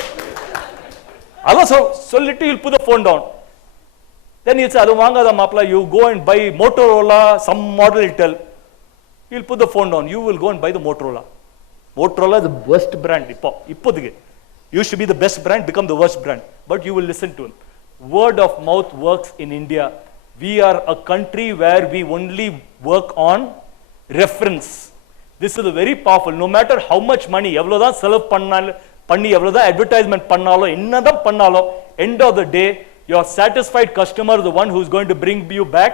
அதெல்லாம் சொல்லிட்டு he'll put the phone down. Then he'll say, அது வாங்காத மாப்பிள்ள, you go and buy Motorola, some model he'll tell. He'll put the phone down. You will go and buy the Motorola. Motorola is the worst brand. இப்போதைக்கு used to be the best brand, become the worst brand. But you will listen to him. Word of mouth works in India. We are a country where we only work on reference. This is a very powerful. No matter how much money, எவ்வளவுதான் செலவு பண்ணி எவ்வளவுதான் advertisement பண்ணாலோ, என்னதான் பண்ணாலோ, end of the day, your satisfied customer is the one who is going to bring you back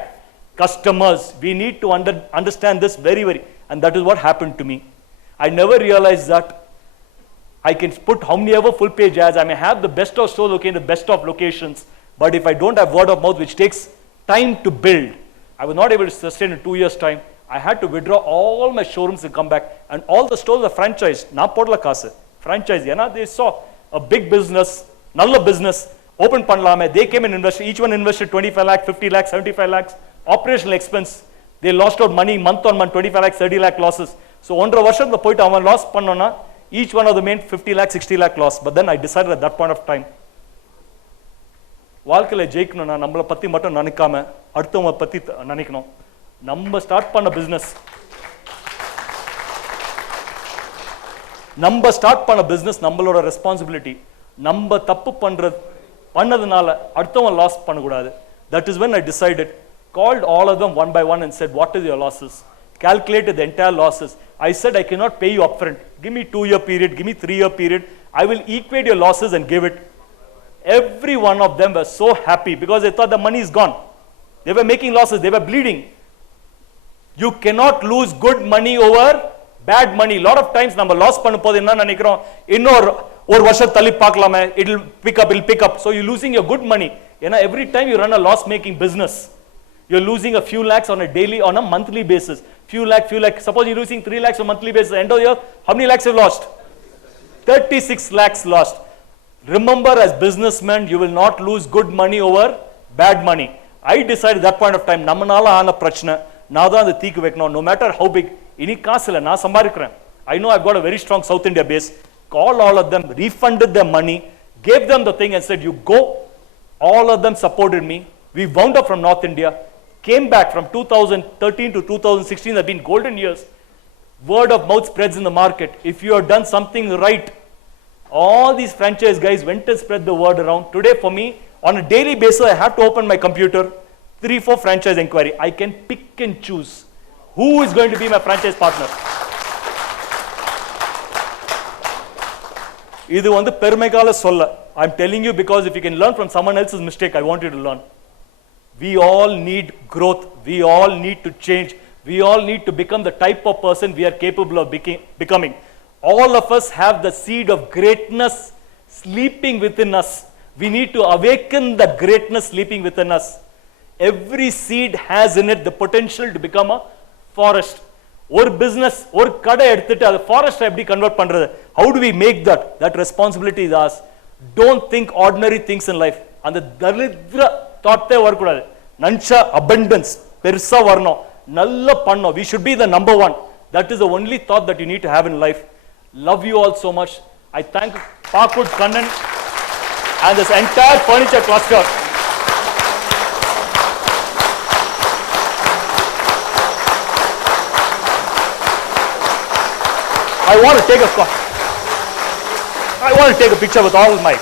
customers. We need to understand this very, and that is what happened to me. I never realized that I can put how many ever full page ads. I may have the best of stores located in the best of locations, but if I don't have word of mouth, which takes time to build, I was not able to sustain in 2 years' time. I had to withdraw all my showrooms and come back, and all the stores are franchised. Na podla kaase franchise. They saw a big business, nalla business, open pannalame. They came and invested. Each one invested 25 lakh, 50 lakh, 75 lakhs. Operational expense. They lost out money month on month, 25 lakh, 30 lakh losses. So 1.5 வருஷத்துல போயிட்டு அவன் loss பண்ணோம்னா, each one of them made 50 lakh, 60 lakh loss. But then I decided at that point of time, வாழ்க்கையில ஜெயிக்கணும்னா நம்மளை பத்தி மட்டும் நினைக்காம அடுத்தவங்க பத்தி நினைக்கணும். நம்ம ஸ்டார்ட் பண்ண பிசினஸ் நம்மளோட ரெஸ்பான்சிபிலிட்டி. நம்ம தப்பு பண்ணதுனால அடுத்தவங்க லாஸ் பண்ணக்கூடாது. That is when I decided, called all of them one by one and said, what is your losses? Calculated the entire losses. I said, I cannot pay you upfront. Give me 2-year period, give me 3-year period. I will equate your losses and give it. Every one of them were so happy because they thought the money is gone. They were making losses, they were bleeding. You cannot lose good money over bad money. Lot of times நம்ம loss பண்ணும்போது என்ன நினைக்கிறோம், இன்னொரு ஒரு வருஷம் தள்ளி பார்க்கலாமே, it'll pick up. So you're losing your good money. Every time you run a loss making business, you're losing a few lakhs on a daily, on a monthly basis. Few lakh. Suppose you're losing 3 lakhs on a monthly basis. End of the year, how many lakhs you've lost? 36 lakhs lost. Remember, as businessmen, you will not lose good money over bad money. I decided at that point of time, நம்மனால ஆன பிரச்சனை நான் தான் அதை தீக்கு வைக்கணும். No matter how big, இனி காசு இல்லை, நான் சம்பாதிக்கிறேன். I know I've got a very strong South India base. Call all of them, refunded their money, gave them the thing and said, you go. All of them supported me. We wound up from North India, came back from 2013 to 2016. Have been golden years. Word of mouth spreads in the market. If you have done something right, all these franchise guys went and spread the word around. Today for me, on a daily basis, I have to open my computer, 3-4 franchise inquiry. I can pick and choose who is going to be my franchise partner. இது வந்து பெருமைகால சொல்ல. I'm telling you because if you can learn from someone else's mistake, I want you to learn. We all need growth. We all need to change. We all need to become the type of person we are capable of becoming. All of us have the seed of greatness sleeping within us. We need to awaken the greatness sleeping within us. Every seed has in it the potential to become a forest. ஒரு business, ஒரு கடை எடுத்துட்டு அது forest எப்படி convert பண்றது? How do we make that? That responsibility is ours. Don't think ordinary things in life. அந்த தரித்திர தாட்டே வரக்கூடாது. நன்சா abundance பெருசா வரணும். நல்ல பண்ணணும். We should be the number one. That is the only thought that you need to have in life. Love you all so much. I thank Pakut Kannan and this entire furniture cluster. I want to take a picture with all my.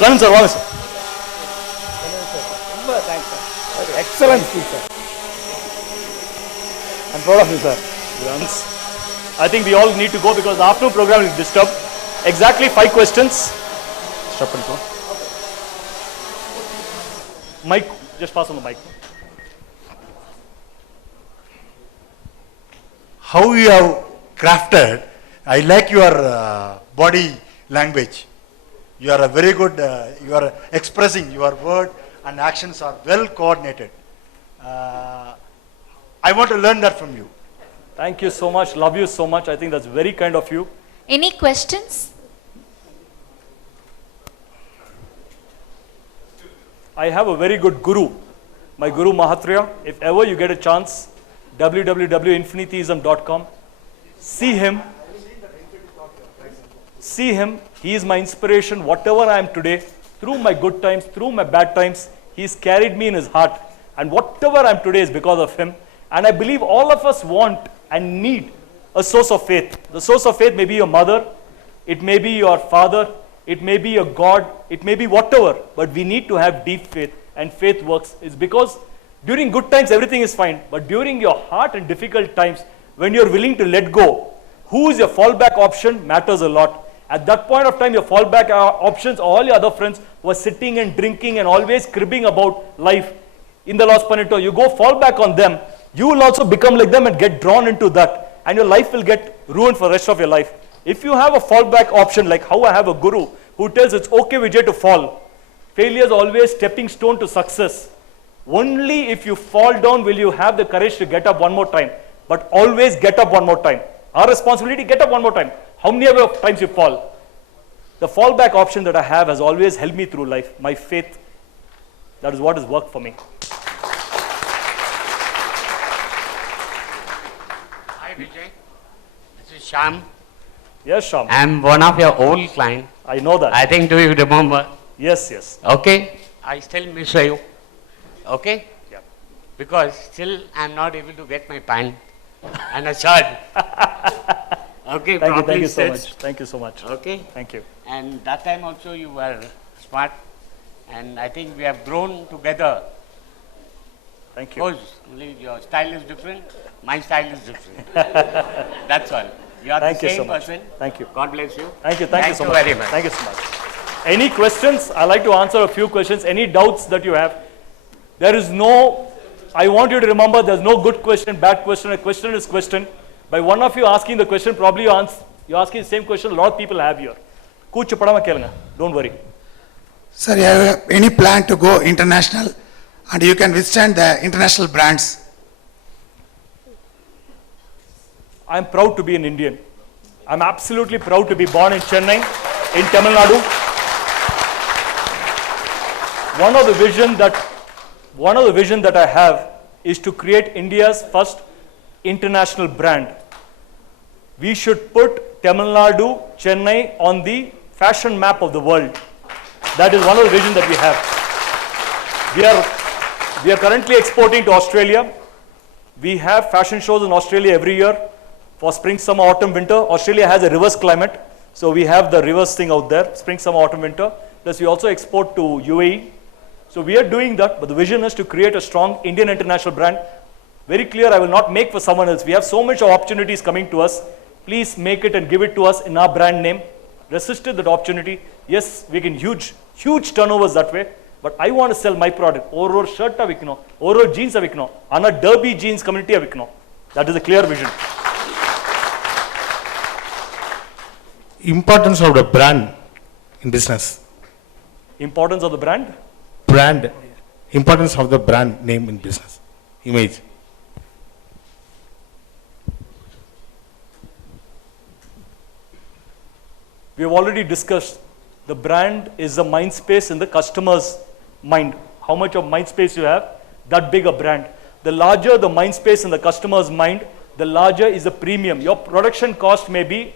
Kanan sir, வாங்க sir. ரொம்ப thanks sir. Excellent speech, sir. I'm proud of you, sir. I think we all need to go because the afternoon program is disturbed. Exactly 5 questions. Stop and go. Mic, just pass on the mic. how you have crafted. I like your body language. You are a very good, you are expressing your word and actions are well coordinated. I want to learn that from you. Thank you so much. Love you so much. I think that's very kind of you. Any questions? I have a very good guru, my Guru Mahatriya. If ever you get a chance, www.infinityism.com. See him. See him. He is my inspiration. Whatever I am today, through my good times, through my bad times, he's carried me in his heart. And whatever I am today is because of him. And I believe all of us want and need a source of faith. The source of faith may be your mother, it may be your father, it may be your God, it may be whatever, but we need to have deep faith, and faith works. It's because during good times everything is fine, but during your hard and difficult times, when you're willing to let go, who is your fallback option matters a lot. At that point of time, your fallback options, all your other friends were sitting and drinking and always cribbing about life. In the Los Panito, you go fall back on them, you will also become like them and get drawn into that, and your life will get ruined for the rest of your life. If you have a fallback option, like how I have a guru who tells it's okay, Vijay, to fall. Failure is always stepping stone to success. Only if you fall down will you have the courage to get up one more time. But always get up one more time. Our responsibility, get up one more time. How many other times you fall? The fallback option that I have has always helped me through life. My faith, that is what has worked for me. Hi Vijay, this is Sham. Yes, Sham. I'm one of your old clients. I know that. I think do you remember? Yes, yes. Okay, I still miss you. Okay? Yeah. Because still I'm not able to get my pant and a shirt. Okay, Thank you so stitched. much. Thank you so much. Okay? Thank you. And that time also you were smart. And I think we have grown together. Thank you. Because only your style is different, my style is different. That's all. You are Thank the you same so much. person. Thank you. God bless you. Thank you. Thank you so much. very much. Thank you so much. Any questions? I like to answer a few questions. Any doubts that you have? There is no, I want you to remember there's no good question, bad question. A question is question. By one of you asking the question, probably you're asking the same question a lot of people have here. Kuch padama kelunga. Don't worry. Sir, you have any plan to go international and you can withstand the international brands? I'm proud to be an Indian. I'm absolutely proud to be born in Chennai, in Tamil Nadu. One of the vision that I have is to create India's first international brand. We should put Tamil Nadu, Chennai on the fashion map of the world. That is one of the visions that we have. We are currently exporting to Australia. We have fashion shows in Australia every year for spring, summer, autumn, winter. Australia has a reverse climate, so we have the reverse thing out there, spring, summer, autumn, winter. Plus we also export to UAE. So we are doing that, but the vision is to create a strong Indian international brand. Very clear, I will not make for someone else. We have so much opportunities coming to us. Please make it and give it to us in our brand name. Resisted that opportunity. Yes, we can huge turnovers that way. But I want to sell my product. Or shirt vikno, or jeans vikno, ana derby jeans community vikno. That is a clear vision. Importance of the brand in business. Importance of the brand. Brand. Importance of the brand name in business. Image. We have already discussed the brand is the mind space in the customer's mind. How much of mind space you have, that big a brand. The larger the mind space in the customer's mind, the larger is the premium. Your production cost may be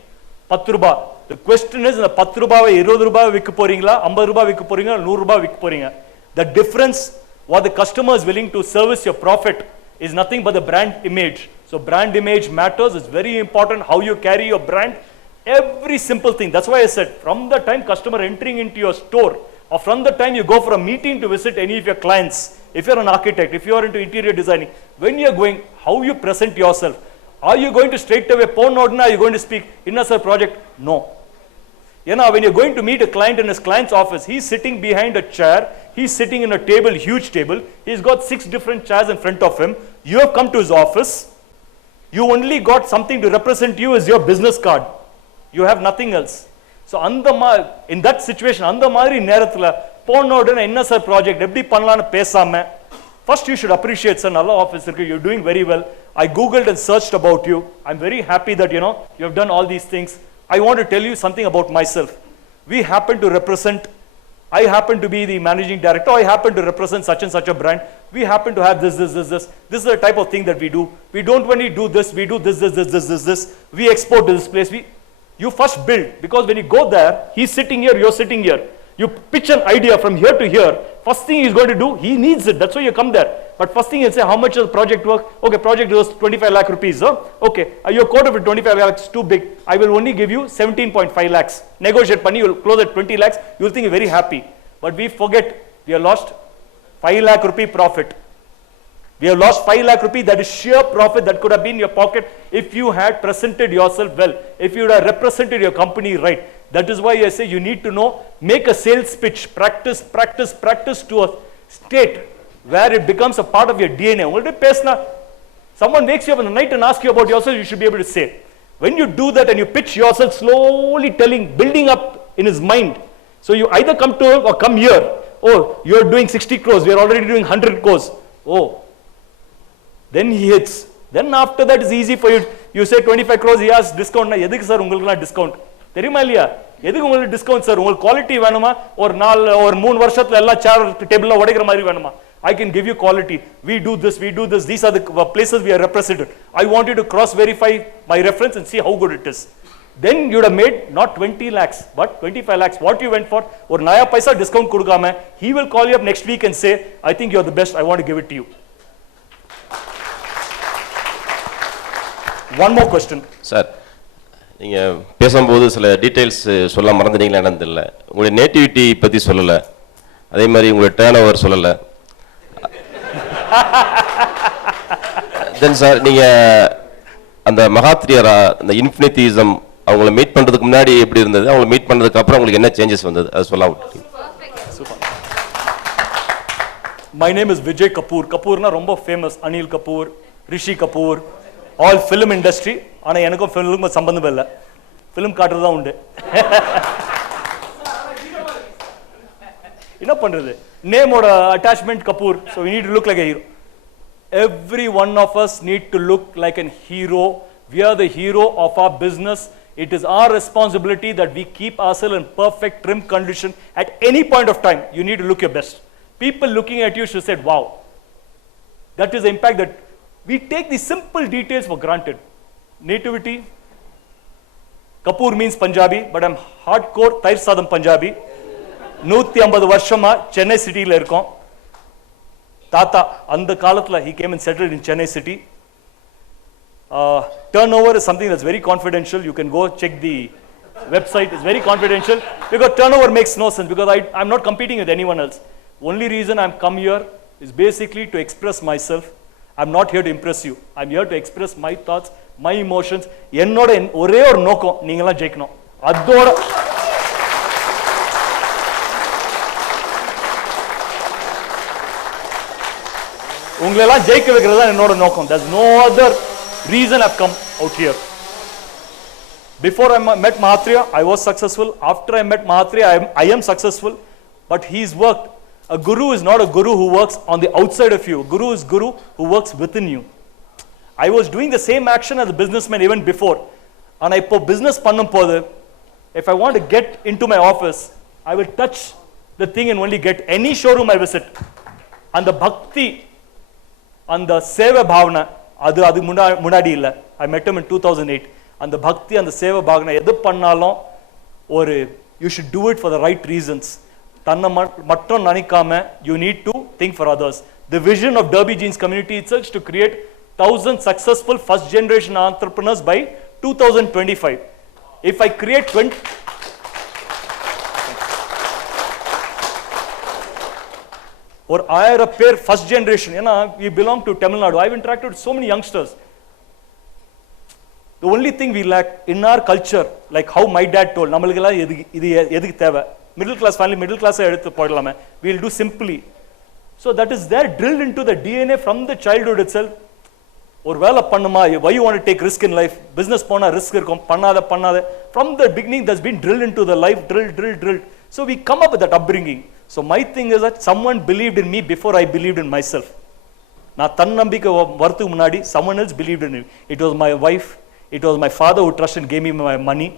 10 ரூபாய். The question is, இந்த 10 ரூபாவை 20 ரூபாய் விற்க போறீங்களா, 50 ரூபாய் விற்க போறீங்களா, 100 ரூபாய் விற்க போறீங்க. The difference, what the customer is willing to service your profit is nothing but the brand image. So brand image matters. It's very important how you carry your brand. Every simple thing. That's why I said, from the time customer entering into your store, or from the time you go for a meeting to visit any of your clients, if you're an architect, if you're into interior designing, when you're going, how you present yourself. Are you going to straight away phone note? Are you going to speak in a project? No. You know, when you're going to meet a client in his client's office, he's sitting behind a chair, he's sitting in a table, huge table, he's got 6 different chairs in front of him. You have come to his office, You only got something to represent you as your business card. You have nothing else. So in that situation, அந்த மாதிரி நேரத்துல போன உடனே என்ன sir project எப்படி பண்ணலாம்னு பேசாம first you should appreciate sir நல்ல ஆபீஸ் இருக்கு, you're doing very well. I googled and searched about you. I'm very happy that you have done all these things. I want to tell you something about myself. We happen to represent, I happen to be the managing director, I happen to represent such and such a brand. We happen to have this. This is the type of thing that we do. We don't only do this, we do this. We export to this place. You first build, because when you go there, he's sitting here, you're sitting here. You pitch an idea from here to here. First thing he's going to do, he needs it. That's why you come there. But first thing he'll say, how much is the project work? Okay, project was 25 lakh rupees. Okay, your quota for 25 lakhs is too big. I will only give you 17.5 lakhs. Negotiate money, you'll close at 20 lakhs. You'll think you're very happy. But we forget, we have lost 5 lakh rupee profit. We have lost 5 lakh rupee. That is sheer profit that could have been in your pocket if you had presented yourself well, if you had represented your company right. That is why I say you need to know, make a sales pitch, practice to a state where it becomes a part of your DNA. Someone wakes you up in the night and asks you about yourself, you should be able to say. When you do that and you pitch yourself, slowly building up in his mind. So you either come to him or come here. Oh, you're doing 60 crores, we are already doing 100 crores. Oh, then he hits. Then after that it's easy for you. You say 25 crores, he has discount. எதுக்கு sir உங்களுக்கு discount? தெரியுமா இல்லையா? எதுக்கு உங்களுக்கு discount sir? உங்களுக்கு quality வேணுமா? ஒரு 3 வருஷத்துல எல்லா சேர் டேபிள்ல உடைக்கிற மாதிரி வேணுமா? I can give you quality. We do this. These are the places we are represented. I want you to cross verify my reference and see how good it is. Then you would have made not 20 lakhs but 25 lakhs. What you went for? ஒரு நயா பைசா discount கொடுக்காம he will call you up next week and say, I think you're the best, I want to give it to you. One more question. Sir, நீங்கள் பேசும்போது சில details சொல்ல மறந்துட்டீங்களா என்னன்னு தெரியல. உங்களுடைய நேட்டிவிட்டி பற்றி சொல்லலை, அதே மாதிரி உங்களுடைய டேர்ன் ஓவர் சொல்லலை. தென் சார், நீங்கள் அந்த மகாத்ரியரா, அந்த இன்ஃபினிட்டிசம், அவங்கள மீட் பண்ணுறதுக்கு முன்னாடி எப்படி இருந்தது, அவங்கள மீட் பண்ணுறதுக்கு அப்புறம் உங்களுக்கு என்ன சேஞ்சஸ் வந்தது, அது சொல்ல விட்டு. My name is Vijay Kapoor. Kapoorனா ரொம்ப famous. Anil Kapoor, Rishi Kapoor, all film industry. ஆனால் எனக்கும் ஃபிலிமுக்கும் சம்பந்தம் இல்லை, ஃபிலிம் காட்டுறது தான் உண்டு. என்ன பண்றது, நேமோட attachment Kapoor. So we need to look like a hero. Every one of us need to look like a hero. We are the hero of our business. It is our responsibility that we keep ourselves in perfect trim condition at any point of time. You need to look your best. People looking at you should say, wow. That is the impact that we take the simple details for granted. Nativity, Kapoor means Punjabi, but I'm hardcore Tair Sadam Punjabi. 150 வருஷமா சென்னை சிட்டியில் இருக்கோம். தாத்தா அந்த காலத்தில் he came and settled in Chennai city. Turnover is something that's very confidential. You can go check the website. It's very confidential because turnover makes no sense, because I'm not competing with anyone else. Only reason I'm come here is basically to express myself. I'm not here to impress you. I'm here to express my thoughts, my emotions. என்னோட ஒரே ஒரு நோக்கம், நீங்களாம் ஜெயிக்கணும். அதோட உங்களெல்லாம் ஜெயிக்க வைக்கிறது தான் என்னோட நோக்கம். There's no other reason I've come out here. Before I met Mahathir, I was successful. After I met Mahathir, I am successful. But he's worked. A guru is not a guru who works on the outside of you. Guru is guru who works within you. I was doing the same action as a businessman even before. And I put business pannum podu, if I want to get into my office, I will touch the thing and only get any showroom I visit. And the bhakti and the seva bhavana, adu munadi illa. I met him in 2008. And the bhakti and the seva bhavana, edhu pannalum oru, you should do it for the right reasons. தன்னை மட்டும் நினைக்காம you need to think for others. The vision of Derby Jeans community itself is to create 1,000 successful first generation entrepreneurs by 2025. If I create 20 or 1000 பேர் first generation, ஏன்னா we belong to Tamil Nadu. I've interacted with so many youngsters. The only thing we lack in our culture, like how my dad told, நம்மளுக்கெல்லாம் இது எதுக்கு தேவை, middle class family, middle class எடுத்து போயிடலாமே, we'll do simply. So that is there drilled into the DNA from the childhood itself. ஒரு வேலை பண்ணுமா, why you want to take risk in life, business போனா risk இருக்கும், பண்ணாத. From the beginning that's been drilled into the life, drilled. So we come up with that upbringing. So my thing is that someone believed in me before I believed in myself. நான் தன்னம்பிக்கை வரதுக்கு முன்னாடி someone else believed in me. It was my wife, it was my father who trusted and gave me my money,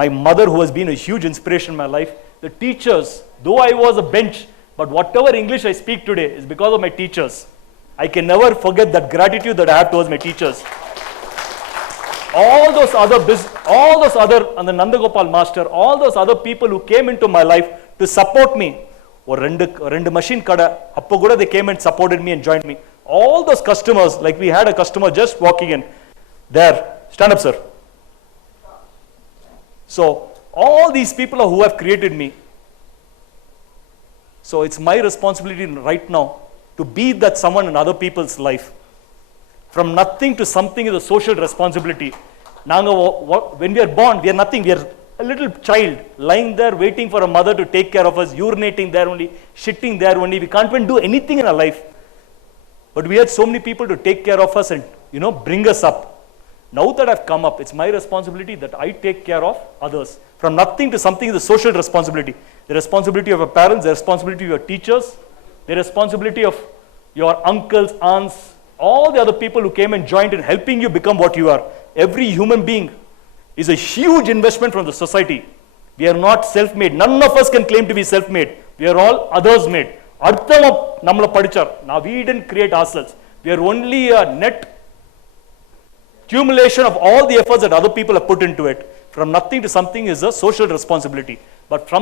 my mother who has been a huge inspiration in my life, the teachers, though I was a bench, but whatever English I speak today is because of my teachers. I can never forget that gratitude that I have towards my teachers. All those other, and the Nandagopal master, all those other people who came into my life to support me. Or rendu machine kada, appo kuda they came and supported me and joined me. All those customers, like we had a customer just walking in. There, stand up sir. So, all these people who have created me. So it's my responsibility right now to be that someone in other people's life. From nothing to something is a social responsibility. When we are born, we are nothing. We are a little child lying there waiting for a mother to take care of us, urinating there only, shitting there only. We can't even do anything in our life. But we had so many people to take care of us and, bring us up. Now that I've come up, it's my responsibility that I take care of others. From nothing to something is a social responsibility. The responsibility of your parents, the responsibility of your teachers, the responsibility of your uncles, aunts, all the other people who came and joined in helping you become what you are. Every human being is a huge investment from the society. We are not self-made. None of us can claim to be self-made. We are all others-made. Now we didn't create ourselves. We are only a net accumulation of all the efforts that other people have put into it. From nothing to something is a social responsibility. But from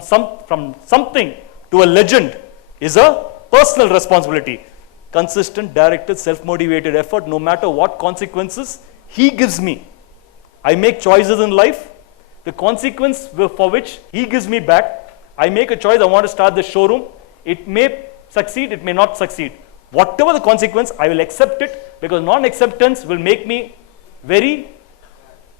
something to a legend is a personal responsibility. Consistent, directed, self-motivated effort, no matter what consequences he gives me. I make choices in life. The consequence for which he gives me back, I make a choice, I want to start the showroom. It may succeed, it may not succeed. Whatever the consequence, I will accept it, because non-acceptance will make me very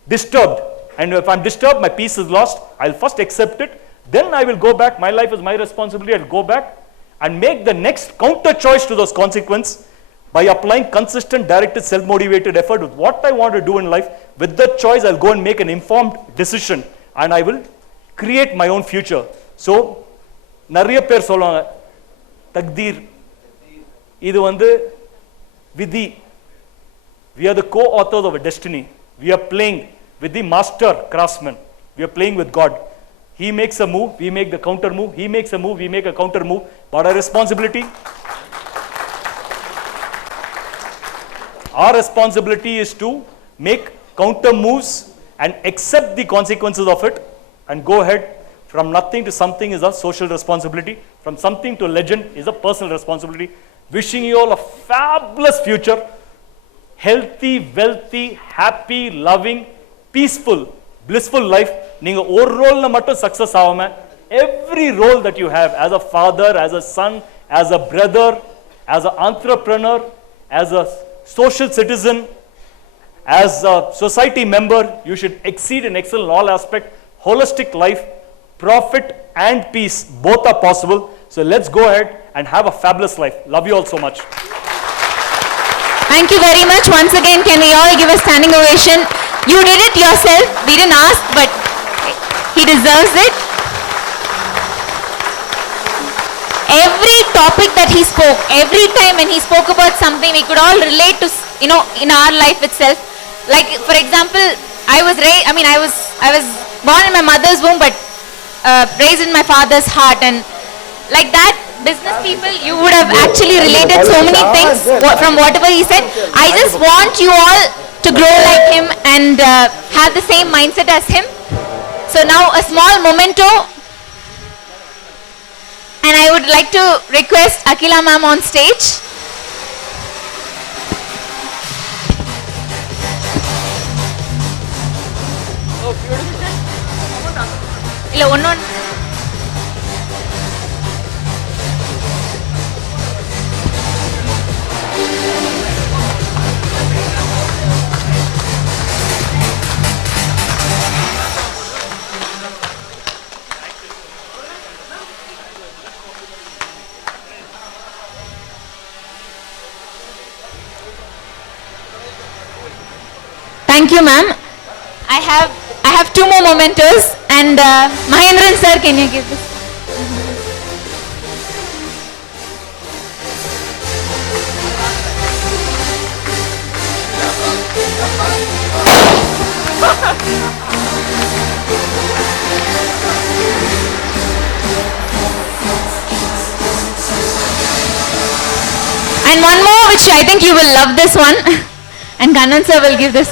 disturbed. And if I'm disturbed, my peace is lost. I'll first accept it, then I will go back. My life is my responsibility. I'll go back and make the next counter choice to those consequences by applying consistent, directed, self-motivated effort with what I want to do in life. With that choice, I'll go and make an informed decision, and I will create my own future. So, நிறைய பேர் சொல்லுவாங்க தக்தீர், இது விதி. We are the co-authors of a destiny. We are playing with the master craftsman. We are playing with God. He makes a move, we make the counter move. He makes a move, we make a counter move. But our responsibility is to make counter moves and accept the consequences of it and go ahead. From nothing to something is a social responsibility. From something to legend is a personal responsibility. Wishing you all a fabulous future. Healthy, wealthy, happy, loving, peaceful, blissful life. Ninga or role na mattum success avama, every role that you have as a father, as a son, as a brother, as an entrepreneur, as a social citizen, as a society member, you should exceed and excel in all aspects. Holistic life, profit and peace, both are possible. So let's go ahead and have a fabulous life. Love you all so much. Thank you very much. Once again, can we all give a standing ovation? You did it yourself. We didn't ask, but he deserves it. Every topic that he spoke, every time when he spoke about something, we could all relate to, in our life itself. Like, for example, I was born in my mother's womb, but raised in my father's heart, and like that, business people, you would have actually related so many things from whatever he said. I just want you all to grow like him and have the same mindset as him. So now a small memento, and I would like to request Akila ma'am on stage. Oh, beautiful. you, ma'am. I have two more mementos, and Mahendran sir, can you give this? And one more, which I think you will love this one. And Kannan sir will give this.